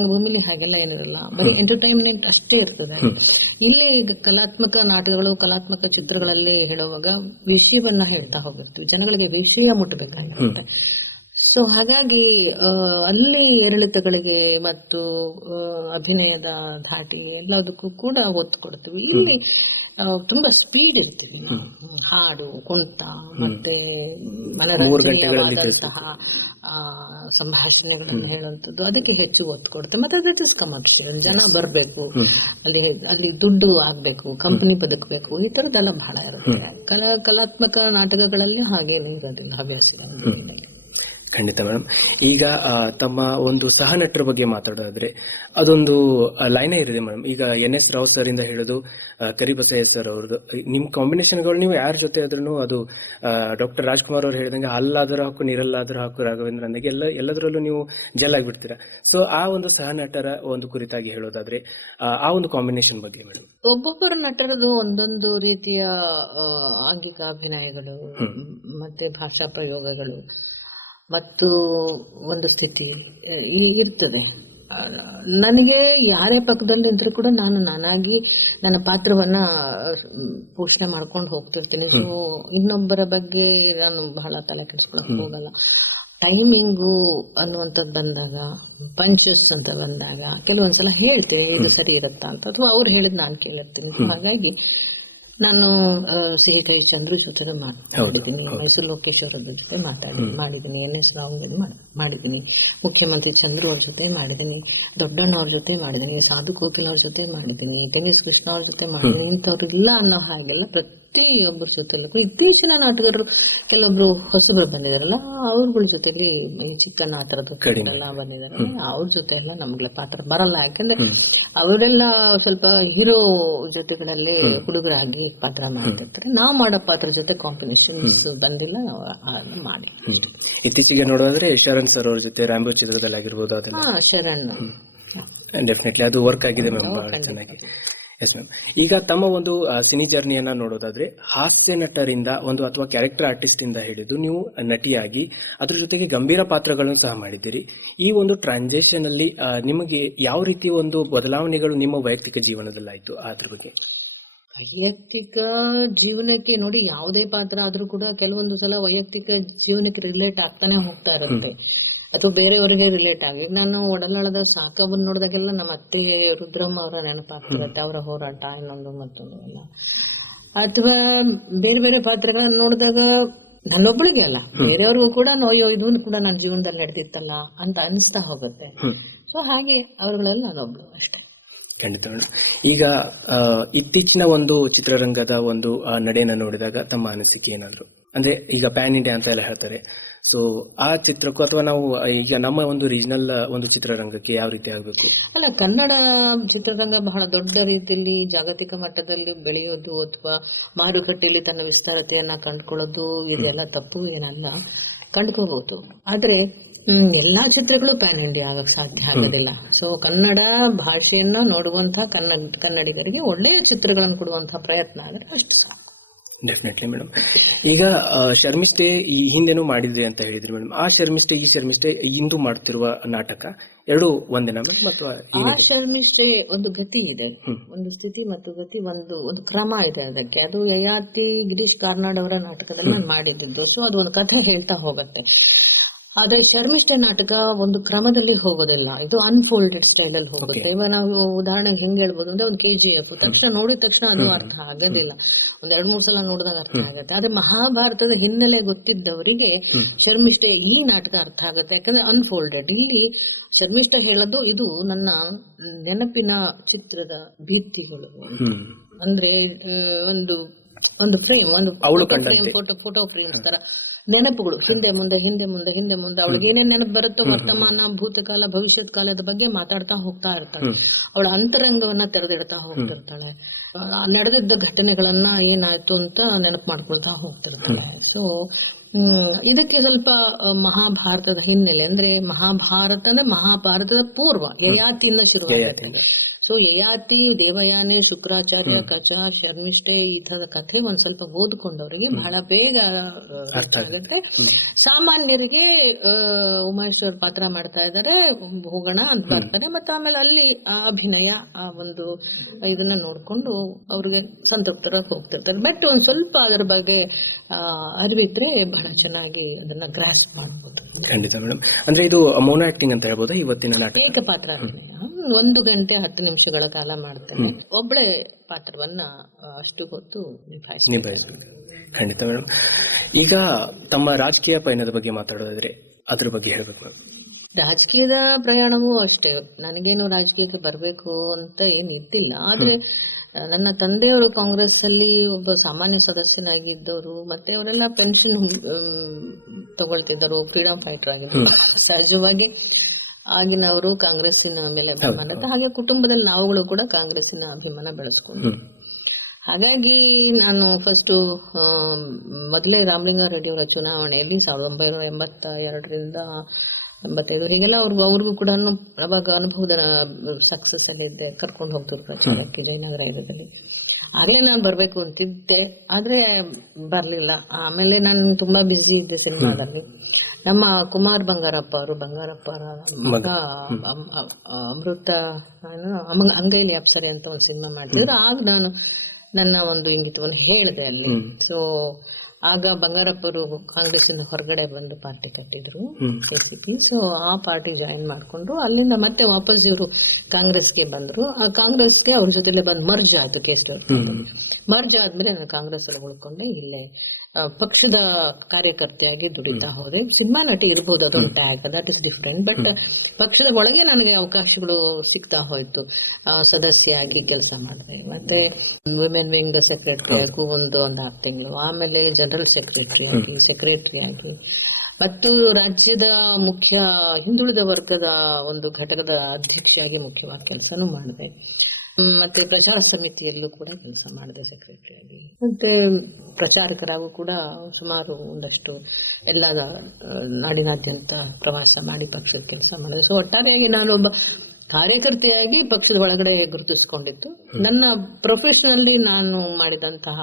ಭೂಮಿಲಿ ಹಾಗೆಲ್ಲ ಏನಿರಲ್ಲ. ಬರೀ ಎಂಟರ್ಟೈನ್ಮೆಂಟ್ ಅಷ್ಟೇ ಇರ್ತದೆ. ಇಲ್ಲಿ ಕಲಾತ್ಮಕ ನಾಟಕಗಳು ಕಲಾತ್ಮಕ ಚಿತ್ರಗಳಲ್ಲಿ ಹೇಳುವಾಗ ವಿಷಯವನ್ನ ಹೇಳ್ತಾ ಹೋಗಿರ್ತೀವಿ. ಜನಗಳಿಗೆ ವಿಷಯ ಮುಟ್ಟಬೇಕಾಗಿರುತ್ತೆ ಸೊ ಹಾಗಾಗಿ ಅಲ್ಲಿ ಏರಿಳಿತಗಳಿಗೆ ಮತ್ತು ಅಭಿನಯದ ಧಾಟಿ ಎಲ್ಲದಕ್ಕೂ ಕೂಡ ಒತ್ತು ಕೊಡ್ತೀವಿ. ಇಲ್ಲಿ ತುಂಬಾ ಸ್ಪೀಡ್ ಇರ್ತೀವಿ. ಹಾಡು ಕುಂತ ಮತ್ತೆ ಮನರಂಜನೆಯವಾದಂತಹ ಆ, ಸಂಭಾಷಣೆಗಳನ್ನು ಹೇಳುವಂಥದ್ದು. ಅದಕ್ಕೆ ಹೆಚ್ಚು ಒತ್ತು ಕೊಡುತ್ತೆ ಮತ್ತೆ ದಟ್ ಇಸ್ ಕಮರ್ಷಿಯಲ್ ಜನ ಬರಬೇಕು. ಅಲ್ಲಿ ಅಲ್ಲಿ ದುಡ್ಡು ಆಗ್ಬೇಕು ಕಂಪನಿ ಬದುಕಬೇಕು ಈ ಥರದ್ದೆಲ್ಲ ಬಹಳ ಇರುತ್ತೆ. ಕಲಾ ಕಲಾತ್ಮಕ ನಾಟಕಗಳಲ್ಲಿ ಹಾಗೇನು ಇರೋದಿಲ್ಲ ಹವ್ಯಾಸ. ಖಂಡಿತ ಮೇಡಮ್. ಈಗ ತಮ್ಮ ಒಂದು ಸಹ ನಟರ ಬಗ್ಗೆ ಮಾತಾಡೋದಾದ್ರೆ ಅದೊಂದು ಲೈನೇ ಇರಿದೆ ಮೇಡಮ್. ಈಗ ಎನ್ ಎಸ್ ರಾವ್ ಸರ್ ಇಂದ ಹಿಡಿದು ಕರಿಬಸಯ್ಯ ಸರ್ ಅವ್ರದ್ದು ನಿಮ್ ಕಾಂಬಿನೇಷನ್ಗಳು ನೀವು ಯಾರ ಜೊತೆ ಆದ್ರೂ ಅದು ಡಾಕ್ಟರ್ ರಾಜ್ಕುಮಾರ್ ಅವ್ರು ಹೇಳಿದಂಗೆ ಅಲ್ಲಾದರೂ ಹಾಕು ನೀರಲ್ಲಾದರೂ ಹಾಕು ರಾಘವೇಂದ್ರ ಅಂದಾಗ ಎಲ್ಲ ಎಲ್ಲದರಲ್ಲೂ ನೀವು ಜಲ್ ಆಗಿಬಿಡ್ತೀರಾ. ಸೊ ಆ ಒಂದು ಸಹ ನಟರ ಒಂದು ಕುರಿತಾಗಿ ಹೇಳೋದಾದ್ರೆ ಆ, ಒಂದು ಕಾಂಬಿನೇಷನ್ ಬಗ್ಗೆ ಮೇಡಮ್. ಒಬ್ಬೊಬ್ಬರ ನಟರದು ಒಂದೊಂದು ರೀತಿಯ ಆಂಗಿಕ ಅಭಿನಯಗಳು ಮತ್ತೆ ಭಾಷಾ ಪ್ರಯೋಗಗಳು. ಮತ್ತು ಒಂದು ಸ್ಥಿತಿ ಈ- ಇರ್ತದೆ. ನನಗೆ ಯಾರೇ ಪಕ್ಕದಲ್ಲಿ ನಿಂತರೂ ಕೂಡ ನಾನು ನಾನಾಗಿ ನನ್ನ ಪಾತ್ರವನ್ನ ಪೋಷಣೆ ಮಾಡ್ಕೊಂಡು ಹೋಗ್ತಿರ್ತೀನಿ. ಸೊ ಇನ್ನೊಬ್ಬರ ಬಗ್ಗೆ ನಾನು ಬಹಳ ತಲೆ ಕೆಡಿಸ್ಕೊಳಕ್ ಹೋಗಲ್ಲ. ಟೈಮಿಂಗು ಅನ್ನುವಂಥದ್ದು ಬಂದಾಗ ಪಂಚಸ್ ಅಂತ ಬಂದಾಗ ಕೆಲವೊಂದ್ಸಲ ಹೇಳ್ತೀನಿ ಇದು ಸರಿ ಇರುತ್ತಾ? ಅಂತ. ಅಥವಾ ಅವ್ರು ಹೇಳಿದ್ ನಾನು ಕೇಳಿರ್ತೀನಿ. ಹಾಗಾಗಿ ನಾನು ಸಿಹಿ ಕೈ ಚಂದ್ರು ಜೊತೆ ಮಾತಾಡಿದ್ದೀನಿ ಮೈಸೂರು ಲೋಕೇಶ್ವರ ಜೊತೆ ಮಾತಾಡಿ ಮಾಡಿದ್ದೀನಿ. ಎನ್ ಎಸ್ ರಾವ್ ಮಾಡಿದ್ದೀನಿ. ಮುಖ್ಯಮಂತ್ರಿ ಚಂದ್ರು ಅವ್ರ ಜೊತೆ ಮಾಡಿದ್ದೀನಿ. ದೊಡ್ಡಣ್ಣ ಅವ್ರ ಜೊತೆ ಮಾಡಿದ್ದೀನಿ. ಸಾಧು ಕೋಕಿಲ್ ಅವ್ರ ಜೊತೆ ಮಾಡಿದ್ದೀನಿ. ಟೆನಿಸ್ ಕೃಷ್ಣ ಅವ್ರ ಜೊತೆ ಮಾಡಿದ್ದೀನಿ. ಇಂಥವ್ರಿಲ್ಲ ಅನ್ನೋ ಹಾಗೆಲ್ಲ ಪ್ರತಿಯೊಬ್ಬರ ಜೊತೆಲೂ ಇತ್ತೀಚಿನ ನಾಟಕರು ಕೆಲವೊಬ್ರು ಹೊಸಬ್ರು ಬಂದಿದಾರಲ್ಲ ಅವ್ರಗಳ ಜೊತೆಲಿ ಈ ಚಿಕ್ಕಣ್ಣ ಆ ಥರದ್ದು ಎಲ್ಲ ಬಂದಿದ್ದಾರೆ. ಅವ್ರ ಜೊತೆ ಎಲ್ಲ ನಮ್ಗೆ ಪಾತ್ರ ಬರಲ್ಲ. ಯಾಕಂದ್ರೆ ಅವರೆಲ್ಲ ಸ್ವಲ್ಪ ಹೀರೋ ಜೊತೆಗಳಲ್ಲಿ ಹುಡುಗರಾಗಿ ಪಾತ್ರ ಮಾಡ್ತಿರ್ತಾರೆ. ನಾವು ಮಾಡೋ ಪಾತ್ರ ಜೊತೆ ಕಾಂಬಿನೇಷನ್ ಬಂದಿಲ್ಲ ನಾವು ಮಾಡಿ. ಇತ್ತೀಚೆಗೆ ನೋಡೋದಾದ್ರೆ ಶರಣ್ ಸರ್ ಅವ್ರ ಜೊತೆ ರಾಂಬೋ ಚಿತ್ರದಲ್ಲಿ ಆಗಿರ್ಬೋದು ಅದೆಲ್ಲ ಶರಣ್. ಡೆಫಿನೆಟ್ಲಿ ಅದು ವರ್ಕ್ ಆಗಿದೆ ಮ್ಯಾಮ್ ಬಹಳ ಚೆನ್ನಾಗಿ. ಎಸ್ ಮ್ಯಾಮ್ ಈಗ ತಮ್ಮ ಒಂದು ಸಿನಿ ಜರ್ನಿಯನ್ನ ನೋಡೋದಾದ್ರೆ ಹಾಸ್ಯ ನಟರಿಂದ ಒಂದು ಅಥವಾ ಕ್ಯಾರೆಕ್ಟರ್ ಆರ್ಟಿಸ್ಟ್ ಇಂದ ಹಿಡಿದು ನೀವು ನಟಿಯಾಗಿ ಅದ್ರ ಜೊತೆಗೆ ಗಂಭೀರ ಪಾತ್ರಗಳನ್ನು ಸಹ ಮಾಡಿದ್ದೀರಿ. ಈ ಒಂದು ಟ್ರಾನ್ಸಾಕ್ಷನ್ ಅಲ್ಲಿ ನಿಮಗೆ ಯಾವ ರೀತಿ ಒಂದು ಬದಲಾವಣೆಗಳು ನಿಮ್ಮ ವೈಯಕ್ತಿಕ ಜೀವನದಲ್ಲಿ ಆಯ್ತು ಅದ್ರ ಬಗ್ಗೆ? ವೈಯಕ್ತಿಕ ಜೀವನಕ್ಕೆ ನೋಡಿ ಯಾವುದೇ ಪಾತ್ರ ಆದರೂ ಕೂಡ ಕೆಲವೊಂದು ಸಲ ವೈಯಕ್ತಿಕ ಜೀವನಕ್ಕೆ ರಿಲೇಟ್ ಆಗ್ತಾನೆ ಹೋಗ್ತಾ ಇರುತ್ತೆ. ಅಥವಾ ಬೇರೆಯವರಿಗೆ ರಿಲೇಟ್ ಆಗಿ. ನಾನು ಒಡಲಾಳದ ಸಾಕವನ್ನ ನೋಡಿದಾಗೆಲ್ಲ ನಮ್ಮ ಅತ್ತೆ ರುದ್ರಮ್ಮ ಅವರ ನೆನಪಾಗ್ತಿರುತ್ತೆ ಅವರ ಹೋರಾಟ ಇನ್ನೊಂದು ಮತ್ತೊಂದು ಎಲ್ಲ. ಅಥವಾ ಬೇರೆ ಬೇರೆ ಪಾತ್ರಗಳನ್ನ ನೋಡಿದಾಗ ನನ್ನೊಬ್ಳಿಗೆ ಅಲ್ಲ ಬೇರೆಯವ್ರಿಗೂ ಕೂಡ ನೋಯೋ ಇದನ್ನು ಕೂಡ ನನ್ನ ಜೀವನದಲ್ಲಿ ನಡೆದಿತ್ತಲ್ಲ ಅಂತ ಅನಿಸ್ತಾ ಹೋಗುತ್ತೆ. ಸೊ ಹಾಗೆ ಅವರುಗಳೆಲ್ಲ ನಾನೊಬ್ಳು ಅಷ್ಟೇ. ಖಂಡಿತ ಈಗ ಇತ್ತೀಚಿನ ಒಂದು ಚಿತ್ರರಂಗದ ಒಂದು ನಡೆಯನ್ನ ನೋಡಿದಾಗ ತಮ್ಮ ಅನಿಸಿಕೆ ಏನಾದ್ರು? ಅಂದ್ರೆ ಈಗ ಪ್ಯಾನ್ ಇಂಡಿಯಾ ಅಂತ ಎಲ್ಲ ಹೇಳ್ತಾರೆ. ಸೊ ಆ ಚಿತ್ರಕ್ಕೂ ಅಥವಾ ನಾವು ಈಗ ನಮ್ಮ ಒಂದು ರೀಜನಲ್ ಒಂದು ಚಿತ್ರರಂಗಕ್ಕೆ ಯಾವ ರೀತಿ ಆಗಬೇಕು? ಅಲ್ಲ ಕನ್ನಡ ಚಿತ್ರರಂಗ ಬಹಳ ದೊಡ್ಡ ರೀತಿಯಲ್ಲಿ ಜಾಗತಿಕ ಮಟ್ಟದಲ್ಲಿ ಬೆಳೆಯೋದು ಅಥವಾ ಮಾರುಕಟ್ಟೆಯಲ್ಲಿ ತನ್ನ ವಿಸ್ತಾರತೆಯನ್ನ ಕಂಡುಕೊಳ್ಳೋದು ಇದೆಲ್ಲ ತಪ್ಪು ಏನಲ್ಲ. ಕಂಡುಕೋಬಹುದು. ಆದ್ರೆ ಹ್ಮ್, ಎಲ್ಲಾ ಚಿತ್ರಗಳು ಪ್ಯಾನ್ ಇಂಡಿಯಾ ಆಗಕ್ ಸಾಧ್ಯ ಆಗೋದಿಲ್ಲ. ಸೊ ಕನ್ನಡ ಭಾಷೆಯನ್ನ ನೋಡುವಂತಹ ಕನ್ನಡ ಕನ್ನಡಿಗರಿಗೆ ಒಳ್ಳೆಯ ಚಿತ್ರಗಳನ್ನು ಕೊಡುವಂತಹ ಪ್ರಯತ್ನ ಆದ್ರೆ ಅಷ್ಟು ಸಾಕು. ಡೆಫಿನೆಟ್ಲಿ ಮೇಡಮ್ ಈಗ ಶರ್ಮಿಷ್ಠೆ ಈ ಹಿಂದೆನೂ ಮಾಡಿದ್ರಿ ಅಂತ ಹೇಳಿದ್ರಿ ಮೇಡಮ್ ಆ ಶರ್ಮಿಷ್ಠೆ ಈ ಶರ್ಮಿಷ್ಠೆ ಇಂದು ಮಾಡ್ತಿರುವ ನಾಟಕ ಎರಡು ಒಂದೇನಾ ಮೇಡಮ್ ಅಥವಾ ಆ ಶರ್ಮಿಷ್ಠೆ ಒಂದು ಗತಿ ಇದೆ. ಒಂದು ಸ್ಥಿತಿ ಮತ್ತು ಗತಿ ಒಂದು ಒಂದು ಕ್ರಮ ಇದೆ ಅದಕ್ಕೆ. ಅದು ಯಯಾತಿ ಗಿರೀಶ್ ಕಾರ್ನಾಡ್ ಅವರ ನಾಟಕದಲ್ಲಿ ನಾನು ಮಾಡಿದ್ದು. ಸೊ ಅದು ಒಂದು ಕಥೆ ಹೇಳ್ತಾ ಹೋಗುತ್ತೆ. ಆದ್ರೆ ಶರ್ಮಿಷ್ಠೆ ನಾಟಕ ಒಂದು ಕ್ರಮದಲ್ಲಿ ಹೋಗೋದಿಲ್ಲ. ಇದು ಅನ್ಫೋಲ್ಡೆಡ್ ಸ್ಟೈಲ್ ಅಲ್ಲಿ ಹೋಗುತ್ತೆ. ಇವಾಗ ನಾವು ಉದಾಹರಣೆಗೆ ಹೆಂಗ್ ಹೇಳ್ಬೋದು ಅಂದ್ರೆ ಒಂದು ಕೆ ಜಿ ಎಫ್ ತಕ್ಷಣ ನೋಡಿದ ತಕ್ಷಣ ಅದು ಅರ್ಥ ಆಗೋದಿಲ್ಲ. ಒಂದ್ ಎರಡ್ ಮೂರ್ ಸಲ ನೋಡಿದಾಗ ಅರ್ಥ ಆಗುತ್ತೆ. ಆದ್ರೆ ಮಹಾಭಾರತದ ಹಿನ್ನೆಲೆ ಗೊತ್ತಿದ್ದವರಿಗೆ ಶರ್ಮಿಷ್ಠೆ ಈ ನಾಟಕ ಅರ್ಥ ಆಗುತ್ತೆ. ಯಾಕಂದ್ರೆ ಅನ್ಫೋಲ್ಡೆಡ್ ಇಲ್ಲಿ ಶರ್ಮಿಷ್ಠ ಹೇಳೋದು ಇದು ನನ್ನ ನೆನಪಿನ ಚಿತ್ರದ ಭಿತ್ತಿಗಳು ಅಂದ್ರೆ ಒಂದು ಒಂದು ಫ್ರೇಮ್ ಒಂದು photo frame photo photo frames ತರ. ನೆನಪುಗಳು ಹಿಂದೆ ಮುಂದೆ ಹಿಂದೆ ಮುಂದೆ ಹಿಂದೆ ಮುಂದೆ ಅವಳಿಗೆ ಏನೇನ್ ನೆನಪು ಬರುತ್ತೋ ವರ್ತಮಾನ ಭೂತಕಾಲ ಭವಿಷ್ಯತ್ ಕಾಲದ ಬಗ್ಗೆ ಮಾತಾಡ್ತಾ ಹೋಗ್ತಾ ಇರ್ತಾಳೆ. ಅವಳ ಅಂತರಂಗವನ್ನ ತೆರೆದಿಡ್ತಾ ಹೋಗ್ತಿರ್ತಾಳೆ. ನಡೆದಿದ್ದ ಘಟನೆಗಳನ್ನ ಏನಾಯ್ತು ಅಂತ ನೆನಪು ಮಾಡ್ಕೊಳ್ತಾ ಹೋಗ್ತಿರ್ತಾಳೆ. ಸೊ ಇದಕ್ಕೆ ಸ್ವಲ್ಪ ಮಹಾಭಾರತದ ಹಿನ್ನೆಲೆ ಅಂದ್ರೆ ಮಹಾಭಾರತ ಅಂದ್ರೆ ಮಹಾಭಾರತದ ಪೂರ್ವ ಯಯಾತಿಯಿಂದ ಶುರುವಾಗುತ್ತೆ ಸೊ ಯಯಾತಿ ದೇವಯಾನೆ ಶುಕ್ರಾಚಾರ್ಯ ಕಚ ಶರ್ಮಿಷ್ಠೆ ಈ ತರದ ಕಥೆ ಒಂದ್ ಸ್ವಲ್ಪ ಓದ್ಕೊಂಡವರಿಗೆ ಬಹಳ ಬೇಗ ಅರ್ಥ ಆಗುತ್ತೆ. ಸಾಮಾನ್ಯರಿಗೆ ಉಮೇಶ್ವರ್ ಪಾತ್ರ ಮಾಡ್ತಾ ಇದ್ದಾರೆ ಹೋಗೋಣ ಅಂತ ಬರ್ತಾರೆ. ಮತ್ತೆ ಆಮೇಲೆ ಅಲ್ಲಿ ಆ ಅಭಿನಯ ಆ ಒಂದು ಇದನ್ನ ನೋಡ್ಕೊಂಡು ಅವ್ರಿಗೆ ಸಂತೃಪ್ತರ ಹೋಗ್ತಿರ್ತಾರೆ. ಬಟ್ ಒಂದ್ ಸ್ವಲ್ಪ ಅದರ ಬಗ್ಗೆ ಆ, ಅರಿವಿದ್ರೆ ಬಹಳ ಚೆನ್ನಾಗಿ ಅದನ್ನ ಗ್ರಾಸ್ ಮಾಡ್ಬೋದು. ಖಂಡಿತ ಮೇಡಮ್ ಅಂದ್ರೆ ಇದು ಮೌನ ಆಕ್ಟಿಂಗ್ ಅಂತ ಹೇಳ್ಬೋದು? ಇವತ್ತಿನ ನಾಟಕ. ಏಕಪಾತ್ರ ಒಂದು ಗಂಟೆ ಹತ್ತು ನಿಮಿಷಗಳ ಕಾಲ ಮಾಡ್ತೇನೆ. ಒಬ್ಬಳೆ ಪಾತ್ರವನ್ನ ಅಷ್ಟು ಹೊತ್ತು ನಿಭಾಯಿಸಬೇಕು. ಖಂಡಿತ ಮೇಡಮ್ ಈಗ ತಮ್ಮ ರಾಜಕೀಯ ಪಯಣದ ಬಗ್ಗೆ ಮಾತಾಡೋದಾದ್ರೆ ಅದ್ರ ಬಗ್ಗೆ ಹೇಳ್ಬೇಕು ಮ್ಯಾಮ್ ರಾಜಕೀಯದ ಪ್ರಯಾಣವೂ ಅಷ್ಟೇ. ನನಗೇನು ರಾಜಕೀಯಕ್ಕೆ ಬರಬೇಕು ಅಂತ ಏನು ಇದ್ದಿಲ್ಲ. ಆದ್ರೆ ನನ್ನ ತಂದೆಯವರು ಕಾಂಗ್ರೆಸ್ ಅಲ್ಲಿ ಒಬ್ಬ ಸಾಮಾನ್ಯ ಸದಸ್ಯನಾಗಿದ್ದವರು ಮತ್ತೆ ಅವರೆಲ್ಲ ಪೆನ್ಷನ್ ತಗೊಳ್ತಿದ್ದರು ಫ್ರೀಡಮ್ ಫೈಟರ್ ಆಗಿದ್ದರು. ಸಹಜವಾಗಿ ಆಗಿನವರು ಕಾಂಗ್ರೆಸ್ಸಿನ ಮೇಲೆ ಅಭಿಮಾನ ಹಾಗೆ ಕುಟುಂಬದಲ್ಲಿ ನಾವುಗಳು ಕೂಡ ಕಾಂಗ್ರೆಸ್ಸಿನ ಅಭಿಮಾನ ಬೆಳೆಸ್ಕೊಂಡು. ಹಾಗಾಗಿ ನಾನು ಫಸ್ಟು ಮೊದಲೇ ರಾಮಲಿಂಗಾರೆಡ್ಡಿ ಅವರ ಚುನಾವಣೆಯಲ್ಲಿ ಸಾವಿರದ ಒಂಬೈನೂರ ಎಂಬತ್ತ ಎರಡರಿಂದ ಎಂಬತ್ತೈದು ಹೀಗೆಲ್ಲ ಅವ್ರಿಗೂ ಅವ್ರಿಗೂ ಕೂಡ ಅವಾಗ ಅನುಭವದ ಸಕ್ಸಸ್ ಅಲ್ಲಿ ಇದ್ದೆ ಕರ್ಕೊಂಡು ಹೋಗ್ತಿದ್ರು ಪ್ರಚಾರಕ್ಕೆ ಜಯನಗರ ಇದರಲ್ಲಿ ಆಗ್ಲೇ ನಾನು ಬರಬೇಕು ಅಂತಿದ್ದೆ ಆದ್ರೆ ಬರ್ಲಿಲ್ಲ. ಆಮೇಲೆ ನಾನು ತುಂಬಾ ಬ್ಯುಸಿ ಇದ್ದೆ ಸಿನಿಮಾದಲ್ಲಿ. ನಮ್ಮ ಕುಮಾರ್ ಬಂಗಾರಪ್ಪ ಅವರು ಬಂಗಾರಪ್ಪ ಅವರ ಮಗ ಅಮೃತ ಅಂಗೈಲಿ ಅಪ್ಸರೆ ಅಂತ ಒಂದು ಸಿನಿಮಾ ಮಾಡ್ತಿದ್ರು. ಆಗ ನಾನು ನನ್ನ ಒಂದು ಇಂಗಿತವನ್ನು ಹೇಳಿದೆ ಅಲ್ಲಿ. ಸೊ ಆಗ ಬಂಗಾರಪ್ಪರು ಕಾಂಗ್ರೆಸ್ಸಿಂದ ಹೊರಗಡೆ ಬಂದು ಪಾರ್ಟಿ ಕಟ್ಟಿದ್ರು ಕೆ ಸಿ ಪಿ ಸೊ ಆ ಪಾರ್ಟಿ ಜಾಯಿನ್ ಮಾಡ್ಕೊಂಡು ಅಲ್ಲಿಂದ ಮತ್ತೆ ವಾಪಸ್ ಇವರು ಕಾಂಗ್ರೆಸ್ಗೆ ಬಂದ್ರು. ಆ ಕಾಂಗ್ರೆಸ್ಗೆ ಅವ್ರ ಜೊತೆಲೆ ಬಂದು ಮರ್ಜ್ ಆಯ್ತು ಕೇಸರಿ ಮರ್ಜ್ ಆದ್ಮೇಲೆ ನಾನು ಕಾಂಗ್ರೆಸ್ ಅಲ್ಲಿ ಉಳ್ಕೊಂಡೆ ಇಲ್ಲೇ ಪಕ್ಷದ ಕಾರ್ಯಕರ್ತೆಯಾಗಿ ದುಡಿತಾ ಹೋದೆ. ಸಿನಿಮಾ ನಟಿ ಇರ್ಬೋದು ಅದೊಂದು tag that is different but ಪಕ್ಷದ ಒಳಗೆ ನನಗೆ ಅವಕಾಶಗಳು ಸಿಗ್ತಾ ಹೋಯ್ತು. ಸದಸ್ಯಾಗಿ ಕೆಲಸ ಮಾಡಿದೆ. ಮತ್ತೆ ವಿಮೆನ್ ವಿಂಗ್ ಸೆಕ್ರೆಟರಿ ಆಗು ಒಂದು ಒಂದು ಆರು ತಿಂಗಳು. ಆಮೇಲೆ ಜನರಲ್ ಸೆಕ್ರೆಟರಿ ಆಗಿ ಸೆಕ್ರೆಟರಿ ಆಗಿ. ಮತ್ತು ರಾಜ್ಯದ ಮುಖ್ಯ ಹಿಂದುಳಿದ ವರ್ಗದ ಒಂದು ಘಟಕದ ಅಧ್ಯಕ್ಷೆಯಾಗಿ ಮುಖ್ಯವಾಗಿ ಕೆಲಸನೂ ಮಾಡಿದೆ. ಮತ್ತೆ ಪ್ರಚಾರ ಸಮಿತಿಯಲ್ಲೂ ಕೂಡ ಕೆಲಸ ಮಾಡಿದೆ ಸೆಕ್ರೆಟರಿ ಆಗಿ. ಮತ್ತೆ ಪ್ರಚಾರಕರಾಗೂ ಕೂಡ ಸುಮಾರು ಒಂದಷ್ಟು ಎಲ್ಲ ನಾಡಿನಾದ್ಯಂತ ಪ್ರವಾಸ ಮಾಡಿ ಪಕ್ಷದ ಕೆಲಸ ಮಾಡಿದೆ. ಸೊ ಒಟ್ಟಾರೆಯಾಗಿ ನಾನೊಬ್ಬ ಕಾರ್ಯಕರ್ತೆಯಾಗಿ ಪಕ್ಷದ ಒಳಗಡೆ ಗುರುತಿಸಿಕೊಂಡಿತ್ತು ನನ್ನ ಪ್ರೊಫೆಷನಲ್ಲಿ ನಾನು ಮಾಡಿದಂತಹ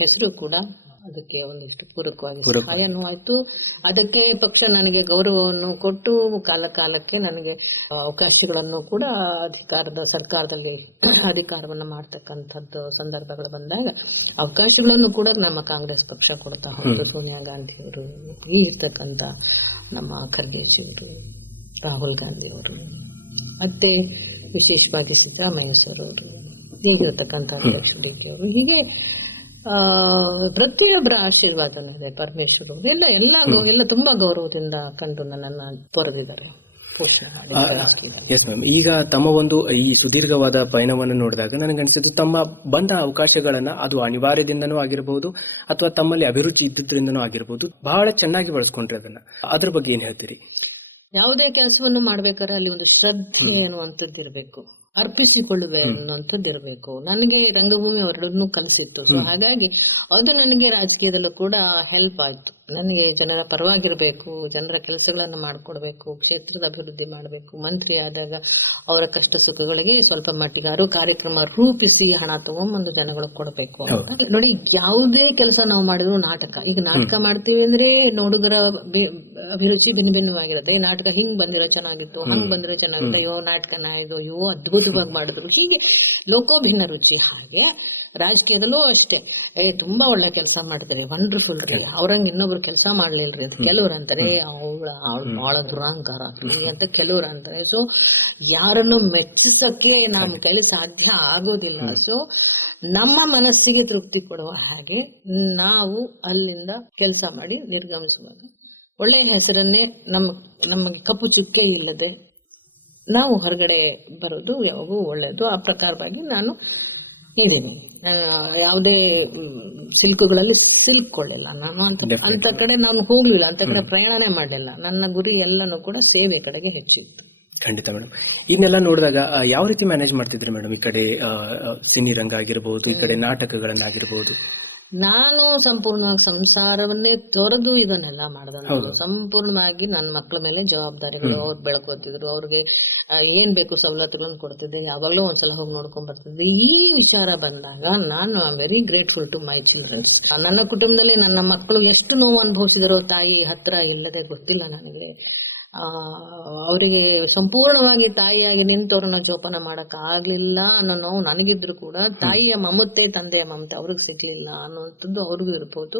ಹೆಸರು ಕೂಡ ಅದಕ್ಕೆ ಒಂದಿಷ್ಟು ಪೂರಕವಾಗಿ ಸಹಾಯನೂ ಆಯ್ತು. ಅದಕ್ಕೆ ಪಕ್ಷ ನನಗೆ ಗೌರವವನ್ನು ಕೊಟ್ಟು ಕಾಲ ಕಾಲಕ್ಕೆ ನನಗೆ ಅವಕಾಶಗಳನ್ನು ಕೂಡ ಅಧಿಕಾರದ ಸರ್ಕಾರದಲ್ಲಿ [CLEARS THROAT] ಅಧಿಕಾರವನ್ನು ಮಾಡ್ತಕ್ಕಂಥದ್ದು ಸಂದರ್ಭಗಳು ಬಂದಾಗ ಅವಕಾಶಗಳನ್ನು ಕೂಡ ನಮ್ಮ ಕಾಂಗ್ರೆಸ್ ಪಕ್ಷ ಕೊಡ್ತಾ ಹೋಯ್ತು ಸೋನಿಯಾ ಗಾಂಧಿ ಅವರು ಈ ಇರ್ತಕ್ಕಂಥ ನಮ್ಮ ಖರ್ಗೆಜಿಯವರು ರಾಹುಲ್ ಗಾಂಧಿ ಅವರು ಮತ್ತೆ ವಿಶೇಷವಾಗಿ ಸಿದ್ದರಾಮಯ್ಯ ಸರ್ ಅವರು ಹೀಗಿರತಕ್ಕಂಥ ಅಧ್ಯಕ್ಷ ಡಿ ಕೆ ಅವರು ಹೀಗೆ ಪ್ರತಿಯೊಬ್ಬರ ಆಶೀರ್ವಾದನೂ ಇದೆ ಪರಮೇಶ್ವರ್. ಎಲ್ಲ ಎಲ್ಲ ಎಲ್ಲ ತುಂಬಾ ಗೌರವದಿಂದ ಕಂಡು ನನ್ನ ಪೊರೆದಿದ್ದಾರೆ ಎಸ್ ಮ್ಯಾಮ್ ಈಗ ತಮ್ಮ ಒಂದು ಈ ಸುದೀರ್ಘವಾದ ಪಯಣವನ್ನು ನೋಡಿದಾಗ ನನಗನ್ಸಿದ್ದು ತಮ್ಮ ಬಂದ ಅವಕಾಶಗಳನ್ನ ಅದು ಅನಿವಾರ್ಯದಿಂದನೂ ಆಗಿರಬಹುದು ಅಥವಾ ತಮ್ಮಲ್ಲಿ ಅಭಿರುಚಿ ಇದ್ದಿದ್ದರಿಂದನೂ ಆಗಿರಬಹುದು ಬಹಳ ಚೆನ್ನಾಗಿ ಬಳಸ್ಕೊಂಡ್ರೆ ಅದನ್ನ. ಅದ್ರ ಬಗ್ಗೆ ಏನ್ ಹೇಳ್ತೀರಿ? ಯಾವುದೇ ಕೆಲಸವನ್ನು ಮಾಡ್ಬೇಕಾದ್ರೆ ಅಲ್ಲಿ ಒಂದು ಶ್ರದ್ಧೆ ಅನ್ನುವಂಥದ್ದು ಇರಬೇಕು ಅರ್ಪಿಸಿಕೊಳ್ಳುವೆ ಅನ್ನುವಂಥದ್ದು ಇರಬೇಕು ನನಗೆ ರಂಗಭೂಮಿ ಎರಡನ್ನೂ ಕಲಿಸಿತ್ತು. ಸೊ ಹಾಗಾಗಿ ಅದು ನನಗೆ ರಾಜಕೀಯದಲ್ಲೂ ಕೂಡ ಹೆಲ್ಪ್ ಆಯ್ತು. ನನಗೆ ಜನರ ಪರವಾಗಿರಬೇಕು ಜನರ ಕೆಲಸಗಳನ್ನು ಮಾಡ್ಕೊಡ್ಬೇಕು ಕ್ಷೇತ್ರದ ಅಭಿವೃದ್ಧಿ ಮಾಡಬೇಕು ಮಂತ್ರಿ ಆದಾಗ ಅವರ ಕಷ್ಟ ಸುಖಗಳಿಗೆ ಸ್ವಲ್ಪ ಮಟ್ಟಿಗಾರು ಕಾರ್ಯಕ್ರಮ ರೂಪಿಸಿ ಹಣ ತಗೊಂಬಂದು ಜನಗಳಿಗೆ ಕೊಡಬೇಕು ನೋಡಿ ಯಾವುದೇ ಕೆಲಸ ನಾವು ಮಾಡಿದ್ರು ನಾಟಕ. ಈಗ ನಾಟಕ ಮಾಡ್ತೀವಿ ಅಂದ್ರೆ ನೋಡುಗರ ಅಭಿರುಚಿ ಭಿನ್ನ ಭಿನ್ನವಾಗಿರುತ್ತೆ. ಈ ನಾಟಕ ಹಿಂಗ್ ಬಂದಿರೋ ಚೆನ್ನಾಗಿತ್ತು ಹಂಗ್ ಬಂದಿರೋ ಚೆನ್ನಾಗಿತ್ತು ಅಯ್ಯೋ ನಾಟಕನ ಇದು ಅಯ್ಯೋ ಅದ್ಭುತವಾಗಿ ಮಾಡಿದ್ರು. ಹೀಗೆ ಲೋಕೋಭಿನ್ನ ರುಚಿ. ಹಾಗೆ ರಾಜಕೀಯದಲ್ಲೂ ಅಷ್ಟೇ. ಏ ತುಂಬಾ ಒಳ್ಳೆ ಕೆಲಸ ಮಾಡಿದ್ರಿ ವಂಡರ್ಫುಲ್ ರೀ. ಅವ್ರಂಗ್ ಇನ್ನೊಬ್ರು ಕೆಲಸ ಮಾಡ್ಲಿಲ್ರಿ ಅಂತ. ಕೆಲವ್ರು ಅಂತಾರೆ ಅವಳ ಅವಳು ಬಹಳ ದುರಾಂಕಾರ ಅಂತ ಕೆಲವ್ರು ಅಂತಾರೆ. ಸೊ ಯಾರನ್ನು ಮೆಚ್ಚಿಸಕ್ಕೆ ನಮ್ಮ ಕೈಲಿ ಸಾಧ್ಯ ಆಗೋದಿಲ್ಲ. ಸೊ ನಮ್ಮ ಮನಸ್ಸಿಗೆ ತೃಪ್ತಿ ಕೊಡುವ ಹಾಗೆ ನಾವು ಅಲ್ಲಿಂದ ಕೆಲಸ ಮಾಡಿ ನಿರ್ಗಮಿಸುವಾಗ ಒಳ್ಳೆ ಹೆಸರನ್ನೇ ನಮ್ಮ ನಮಗೆ ಕಪ್ಪು ಚುಕ್ಕೆ ಇಲ್ಲದೆ ನಾವು ಹೊರಗಡೆ ಬರೋದು ಯಾವಾಗೂ ಒಳ್ಳೆಯದು ಆ ಪ್ರಕಾರವಾಗಿ ನಾನು ನಾನು ಯಾವುದೇ ಸಿಲ್ಕುಗಳಲ್ಲಿ ಸಿಲ್ಕ್ ಕೊಳ್ಳಿಲ್ಲ ನಾನು. ಅಂತ ಅಂತ ಕಡೆ ನಾನು ಹೋಗ್ಲಿಲ್ಲ ಅಂತ ಕಡೆ ಪ್ರಯಾಣನೇ ಮಾಡಲಿಲ್ಲ. ನನ್ನ ಗುರಿ ಎಲ್ಲನೂ ಕೂಡ ಸೇವೆ ಕಡೆಗೆ ಹೆಚ್ಚಿತ್ತು ಖಂಡಿತ ಮೇಡಮ್ ಇದನ್ನೆಲ್ಲ ನೋಡಿದಾಗ ಯಾವ ರೀತಿ ಮ್ಯಾನೇಜ್ ಮಾಡ್ತಿದ್ರಿ ಮೇಡಮ್ ಈ ಕಡೆ ಆ, ಆ, ಸಿನಿ ರಂಗ ಆಗಿರ್ಬೋದು ಈ ಕಡೆ ನಾಟಕಗಳನ್ನಾಗಿರ್ಬೋದು. ನಾನು ಸಂಪೂರ್ಣವಾಗಿ ಸಂಸಾರವನ್ನೇ ತೊರೆದು ಇದನ್ನೆಲ್ಲ ಮಾಡಿದ ಸಂಪೂರ್ಣವಾಗಿ ನನ್ನ ಮಕ್ಕಳ ಮೇಲೆ ಜವಾಬ್ದಾರಿಗಳು ಅವ್ರು ಬೆಳ್ಕೋತಿದ್ರು. ಅವ್ರಿಗೆ ಏನ್ ಬೇಕು ಸವಲತ್ತುಗಳನ್ನು ಕೊಡ್ತಿದ್ದೆ. ಯಾವಾಗ್ಲೂ ಒಂದ್ಸಲ ಹೋಗಿ ನೋಡ್ಕೊಂಡ್ ಬರ್ತಿದ್ದೆ. ಈ ವಿಚಾರ ಬಂದಾಗ ನಾನು I very grateful to my children ನನ್ನ ಕುಟುಂಬದಲ್ಲಿ ನನ್ನ ಮಕ್ಕಳು ಎಷ್ಟು ನೋವು ಅನುಭವಿಸಿದ್ರು ತಾಯಿ ಹತ್ರ ಇಲ್ಲದೆ ಗೊತ್ತಿಲ್ಲ ನನಗೆ. ಆ ಅವರಿಗೆ ಸಂಪೂರ್ಣವಾಗಿ ತಾಯಿಯಾಗಿ ನಿಂತವ್ರನ್ನ ಜೋಪಾನ ಮಾಡಕ್ ಆಗ್ಲಿಲ್ಲ ಅನ್ನೋ ನೋವು ನನಗಿದ್ರು ಕೂಡ ತಾಯಿಯ ಮಮತೆ ತಂದೆಯ ಮಮತೆ ಅವ್ರಿಗೆ ಸಿಗ್ಲಿಲ್ಲ ಅನ್ನೋಂಥದ್ದು ಅವ್ರಿಗೂ ಇರ್ಬೋದು.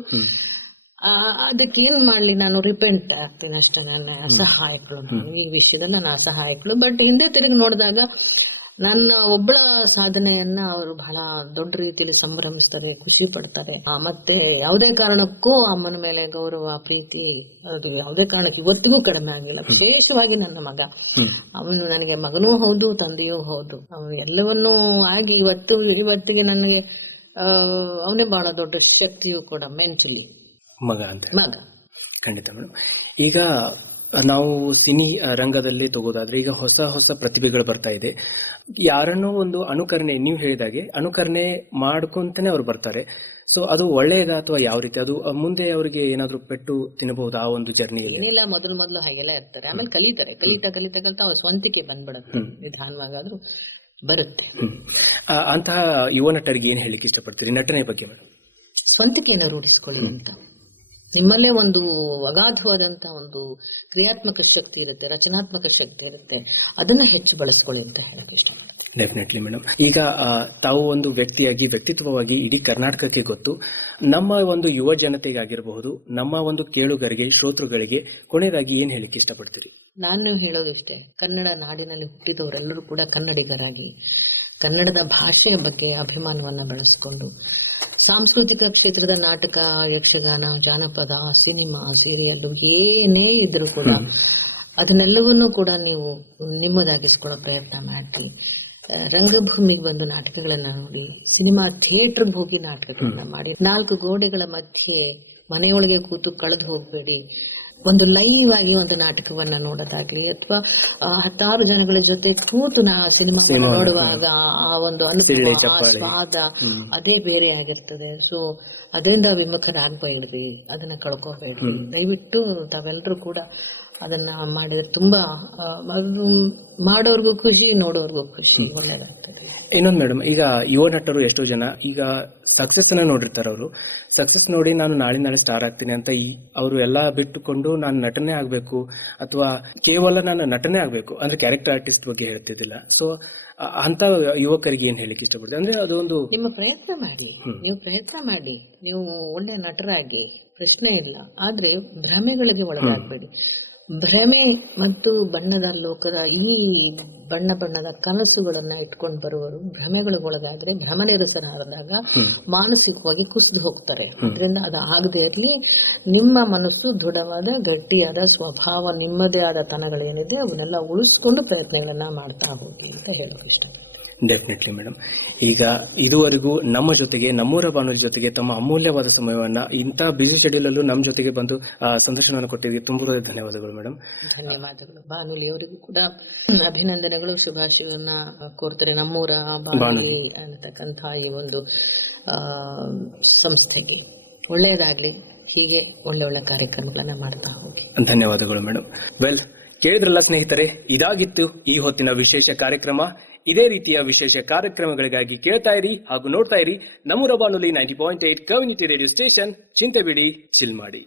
ಆ, ಅದಕ್ಕೆ ಏನ್ ಮಾಡ್ಲಿ ನಾನು ರಿಪೆಂಟ್ ಆಗ್ತೀನಿ ಅಷ್ಟೇ ನನ್ನ ಅಸಹಾಯಕಳು. ಈ ವಿಷಯದಲ್ಲಿ ನಾನು ಅಸಹಾಯಕಳು. ಬಟ್ ಹಿಂದೆ ತಿರುಗಿ ನೋಡಿದಾಗ ನನ್ನ ಒಬ್ಬಳ ಸಾಧನೆಯನ್ನ ಅವರು ಬಹಳ ದೊಡ್ಡ ರೀತಿಯಲ್ಲಿ ಸಂಭ್ರಮಿಸ್ತಾರೆ ಖುಷಿ ಪಡ್ತಾರೆ. ಮತ್ತೆ ಯಾವುದೇ ಕಾರಣಕ್ಕೂ ಅಮ್ಮನ ಮೇಲೆ ಗೌರವ ಪ್ರೀತಿ ಅದು ಯಾವುದೇ ಕಾರಣಕ್ಕೆ ಇವತ್ತಿಗೂ ಕಡಿಮೆ ಆಗಿಲ್ಲ. ವಿಶೇಷವಾಗಿ ನನ್ನ ಮಗ. ಅವನು ನನಗೆ ಮಗನೂ ಹೌದು ತಂದೆಯೂ ಹೌದು. ಎಲ್ಲವನ್ನೂ ಆಗಿ ಇವತ್ತು ಇವತ್ತಿಗೆ ನನಗೆ ಅವನೇ ಬಹಳ ದೊಡ್ಡ ಶಕ್ತಿಯೂ ಕೂಡ ಮೆಂಟಲಿ. ಮಗ ಅಂತ ಮಗ. ಖಂಡಿತ ಮೇಡಮ್ ಈಗ ನಾವು ಸಿನಿ ರಂಗದಲ್ಲಿ ತಗೋದಾದ್ರೆ ಈಗ ಹೊಸ ಹೊಸ ಪ್ರತಿಭೆಗಳು ಬರ್ತಾ ಇದೆ. ಯಾರನ್ನೋ ಒಂದು ಅನುಕರಣೆ ನೀವು ಹೇಳಿದಾಗೆ ಅನುಕರಣೆ ಮಾಡ್ಕೊಂತಾನೆ ಅವ್ರು ಬರ್ತಾರೆ. ಸೊ ಅದು ಒಳ್ಳೆಯದಾ ಅಥವಾ ಯಾವ ರೀತಿ? ಅದು ಮುಂದೆ ಅವರಿಗೆ ಏನಾದರೂ ಪೆಟ್ಟು ತಿನ್ನಬಹುದು ಆ ಒಂದು ಜರ್ನಿಯಲ್ಲಿ? ಏನಿಲ್ಲ ಮೊದಲು ಮೊದಲು ಹಾಗೆಲ್ಲ ಇರ್ತಾರೆ. ಆಮೇಲೆ ಕಲಿತಾರೆ. ಕಲಿತಾ ಕಲಿತಾ ಕಲಿತಾ ಅವ್ರ ಸ್ವಂತಿಕೆ ಬಂದ್ಬಿಡುತ್ತೆ. ನಿಧಾನವಾಗಾದ್ರೂ ಬರುತ್ತೆ. ಅಂತಹ ಯುವ ನಟರಿಗೆ ಏನ್ ಹೇಳಿಕ್ಕೆ ಇಷ್ಟಪಡ್ತೀರಿ? ನಟನೆ ಬಗ್ಗೆ ಸ್ವಂತಿಕೆಯನ್ನು ರೂಢಿಸ್ಕೊಳ್ಳಿ ಅಂತ. ನಿಮ್ಮಲ್ಲೇ ಒಂದು ಅಗಾಧವಾದಂತ ಒಂದು ಕ್ರಿಯಾತ್ಮಕ ಶಕ್ತಿ ಇರುತ್ತೆ ರಚನಾತ್ಮಕ ಶಕ್ತಿ ಇರುತ್ತೆ. ಅದನ್ನ ಹೆಚ್ಚು ಬಳಸ್ಕೊಳ್ಳಿ ಅಂತ ಹೇಳಕ್ ಇಷ್ಟ ಡೆಫಿನೆಟ್ಲಿ ಮೇಡಮ್ ಈಗ ತಾವು ಒಂದು ವ್ಯಕ್ತಿಯಾಗಿ ವ್ಯಕ್ತಿತ್ವವಾಗಿ ಇಡೀ ಕರ್ನಾಟಕಕ್ಕೆ ಗೊತ್ತು. ನಮ್ಮ ಒಂದು ಯುವ ಜನತೆಗಾಗಿರಬಹುದು ನಮ್ಮ ಒಂದು ಕೇಳುಗರಿಗೆ ಶ್ರೋತೃಗಳಿಗೆ ಕೊನೆಯದಾಗಿ ಏನ್ ಹೇಳಿಕ್ಕೆ ಇಷ್ಟಪಡ್ತೀರಿ? ನಾನು ಹೇಳೋದಿಷ್ಟೇ ಕನ್ನಡ ನಾಡಿನಲ್ಲಿ ಹುಟ್ಟಿದವರೆಲ್ಲರೂ ಕೂಡ ಕನ್ನಡಿಗರಾಗಿ ಕನ್ನಡದ ಭಾಷೆಯ ಬಗ್ಗೆ ಅಭಿಮಾನವನ್ನ ಬೆಳೆಸ್ಕೊಂಡು ಸಾಂಸ್ಕೃತಿಕ ಕ್ಷೇತ್ರದ ನಾಟಕ ಯಕ್ಷಗಾನ ಜಾನಪದ ಸಿನಿಮಾ ಸೀರಿಯಲ್ ಏನೇ ಇದ್ರೂ ಕೂಡ ಅದನ್ನೆಲ್ಲವನ್ನೂ ಕೂಡ ನೀವು ನಿಮ್ಮದಾಗಿಸ್ಕೊಳ್ಳೋ ಪ್ರಯತ್ನ ಮಾಡಿ. ರಂಗಭೂಮಿಗೆ ಬಂದು ನಾಟಕಗಳನ್ನ ನೋಡಿ ಸಿನಿಮಾ ಥಿಯೇಟರ್ಗೆ ಹೋಗಿ ನಾಟಕಗಳನ್ನ ಮಾಡಿ. ನಾಲ್ಕು ಗೋಡೆಗಳ ಮಧ್ಯೆ ಮನೆಯೊಳಗೆ ಕೂತು ಕಳೆದು ಹೋಗಬೇಡಿ. ಒಂದು ಲೈವ್ ಆಗಿ ಒಂದು ನಾಟಕವನ್ನ ನೋಡೋದಾಗ್ಲಿ ಅಥವಾ ಹತ್ತಾರು ಜನಗಳ ಜೊತೆ ಕೂತು ನಾ ಸಿನಿಮಾ ನೋಡುವಾಗ ಆ ಒಂದು ಅನುಭವ ಸ್ವಾದ ಅದೇ ಬೇರೆ ಆಗಿರ್ತದೆ. ಸೊ ಅದರಿಂದ ವಿಮುಖರಾಗಬೇಡ್ರಿ ಅದನ್ನ ಕಳ್ಕೋಬೇಡ್ರಿ. ದಯವಿಟ್ಟು ತಾವೆಲ್ಲರೂ ಕೂಡ ಅದನ್ನ ಮಾಡಿದ್ರೆ ತುಂಬಾ ಮಾಡೋರ್ಗೂ ಖುಷಿ ನೋಡೋರ್ಗೂ ಖುಷಿ. ಒಳ್ಳೇದಾಗ್ತದೆ. ಇನ್ನೊಂದು ಮೇಡಮ್ ಈಗ ಯುವ ನಟರು ಎಷ್ಟೋ ಜನ ಈಗ ಸಕ್ಸಸ್ ಅನ್ನ ನೋಡಿರ್ತಾರೆ ಅವರು ಸಕ್ಸಸ್ ನೋಡಿ ನಾನು ನಾಳೆ ನಾಳೆ ಸ್ಟಾರ್ ಆಗ್ತೀನಿ ಅಂತ ಈ ಅವರು ಎಲ್ಲ ಬಿಟ್ಟುಕೊಂಡು ನಾನು ನಟನೆ ಆಗಬೇಕು ಅಥವಾ ಕೇವಲ ನಾನು ನಟನೆ ಆಗಬೇಕು ಅಂದ್ರೆ ಕ್ಯಾರೆಕ್ಟರ್ ಆರ್ಟಿಸ್ಟ್ ಬಗ್ಗೆ ಹೇಳ್ತಿದ್ದಿಲ್ಲ. ಸೊ ಅಂತ ಯುವಕರಿಗೆ ಏನ್ ಹೇಳಿಕ್ಕೆ ಇಷ್ಟಪಡ್ತೀನಿ ಅಂದ್ರೆ ಅದೊಂದು ನಿಮ್ಮ ಪ್ರಯತ್ನ ಮಾಡಿ. ನೀವು ಪ್ರಯತ್ನ ಮಾಡಿ. ನೀವು ಒಳ್ಳೆ ನಟರಾಗಿ ಪ್ರಶ್ನೆ ಇಲ್ಲ. ಆದ್ರೆ ಭ್ರಮೆಗಳಿಗೆ ಒಳಗಾಗಬೇಡಿ. ಭ್ರಮೆ ಮತ್ತು ಬಣ್ಣದ ಲೋಕದ ಈ ಬಣ್ಣ ಬಣ್ಣದ ಕನಸುಗಳನ್ನ ಇಟ್ಕೊಂಡು ಬರುವವರು ಭ್ರಮೆಗಳಿಗೊಳಗಾದ್ರೆ ಭ್ರಮ ನಿರಸನಾದಾಗ ಮಾನಸಿಕವಾಗಿ ಕುಸಿದು ಹೋಗ್ತಾರೆ. ಅದರಿಂದ ಅದು ಆಗದೆ ಇರಲಿ ನಿಮ್ಮ ಮನಸ್ಸು ದೃಢವಾದ ಗಟ್ಟಿಯಾದ ಸ್ವಭಾವ ನಿಮ್ಮದೇ ಆದ ತನಗಳೇನಿದೆ ಅವನ್ನೆಲ್ಲ ಉಳಿಸ್ಕೊಂಡು ಪ್ರಯತ್ನಗಳನ್ನ ಮಾಡ್ತಾ ಹೋಗಿ ಅಂತ ಹೇಳೋಕೆ ಇಷ್ಟ ಡೆಫಿನೆಟ್ಲಿ ಮೇಡಮ್ ಈಗ ಇದುವರೆಗೂ ನಮ್ಮ ಜೊತೆಗೆ ನಮ್ಮೂರ ಬಾನುಲಿ ಜೊತೆಗೆ ತಮ್ಮ ಅಮೂಲ್ಯವಾದ ಸಮಯವನ್ನ ಇಂಥ ಬಿಸಿ ಶೆಡ್ಯೂಲ್ ಅಲ್ಲೂ ನಮ್ಮ ಜೊತೆಗೆ ಬಂದು ಸಂದರ್ಶನವನ್ನು ಕೊಟ್ಟಿದ್ದಕ್ಕೆ ತುಂಬ ಧನ್ಯವಾದಗಳು ಮೇಡಮ್ ಧನ್ಯವಾದಗಳು. ಬಾನುಲಿ ಅವರಿಗೂ ಕೂಡ ಅಭಿನಂದನೆಗಳು ಶುಭಾಶಯಗಳನ್ನ ಕೋರ್ತಾರೆ ನಮ್ಮೂರ ಬಾನುಲಿ ಅನ್ನತಕ್ಕಂತಹ ಈ ಒಂದು ಸಂಸ್ಥೆಗೆ. ಒಳ್ಳೆಯದಾಗ್ಲಿ. ಹೀಗೆ ಒಳ್ಳೆ ಒಳ್ಳೆ ಕಾರ್ಯಕ್ರಮಗಳನ್ನ ಮಾಡ್ತಾ ಹೋಗಿ. ಧನ್ಯವಾದಗಳು ಮೇಡಮ್ ವೆಲ್ ಕೇಳಿದ್ರಲ್ಲ ಸ್ನೇಹಿತರೆ ಇದಾಗಿತ್ತು ಈ ಹೊತ್ತಿನ ವಿಶೇಷ ಕಾರ್ಯಕ್ರಮ. ಇದೇ ರೀತಿಯ ವಿಶೇಷ ಕಾರ್ಯಕ್ರಮಗಳಿಗಾಗಿ ಕೇಳ್ತಾ ಇರಿ ಹಾಗೂ ನೋಡ್ತಾ ಇರಿ ನಮ್ಮೂರ ಬಾನುಲಿ ninety point eight community radio station ಚಿಂತೆ ಬಿಡಿ ಚಿಲ್ ಮಾಡಿ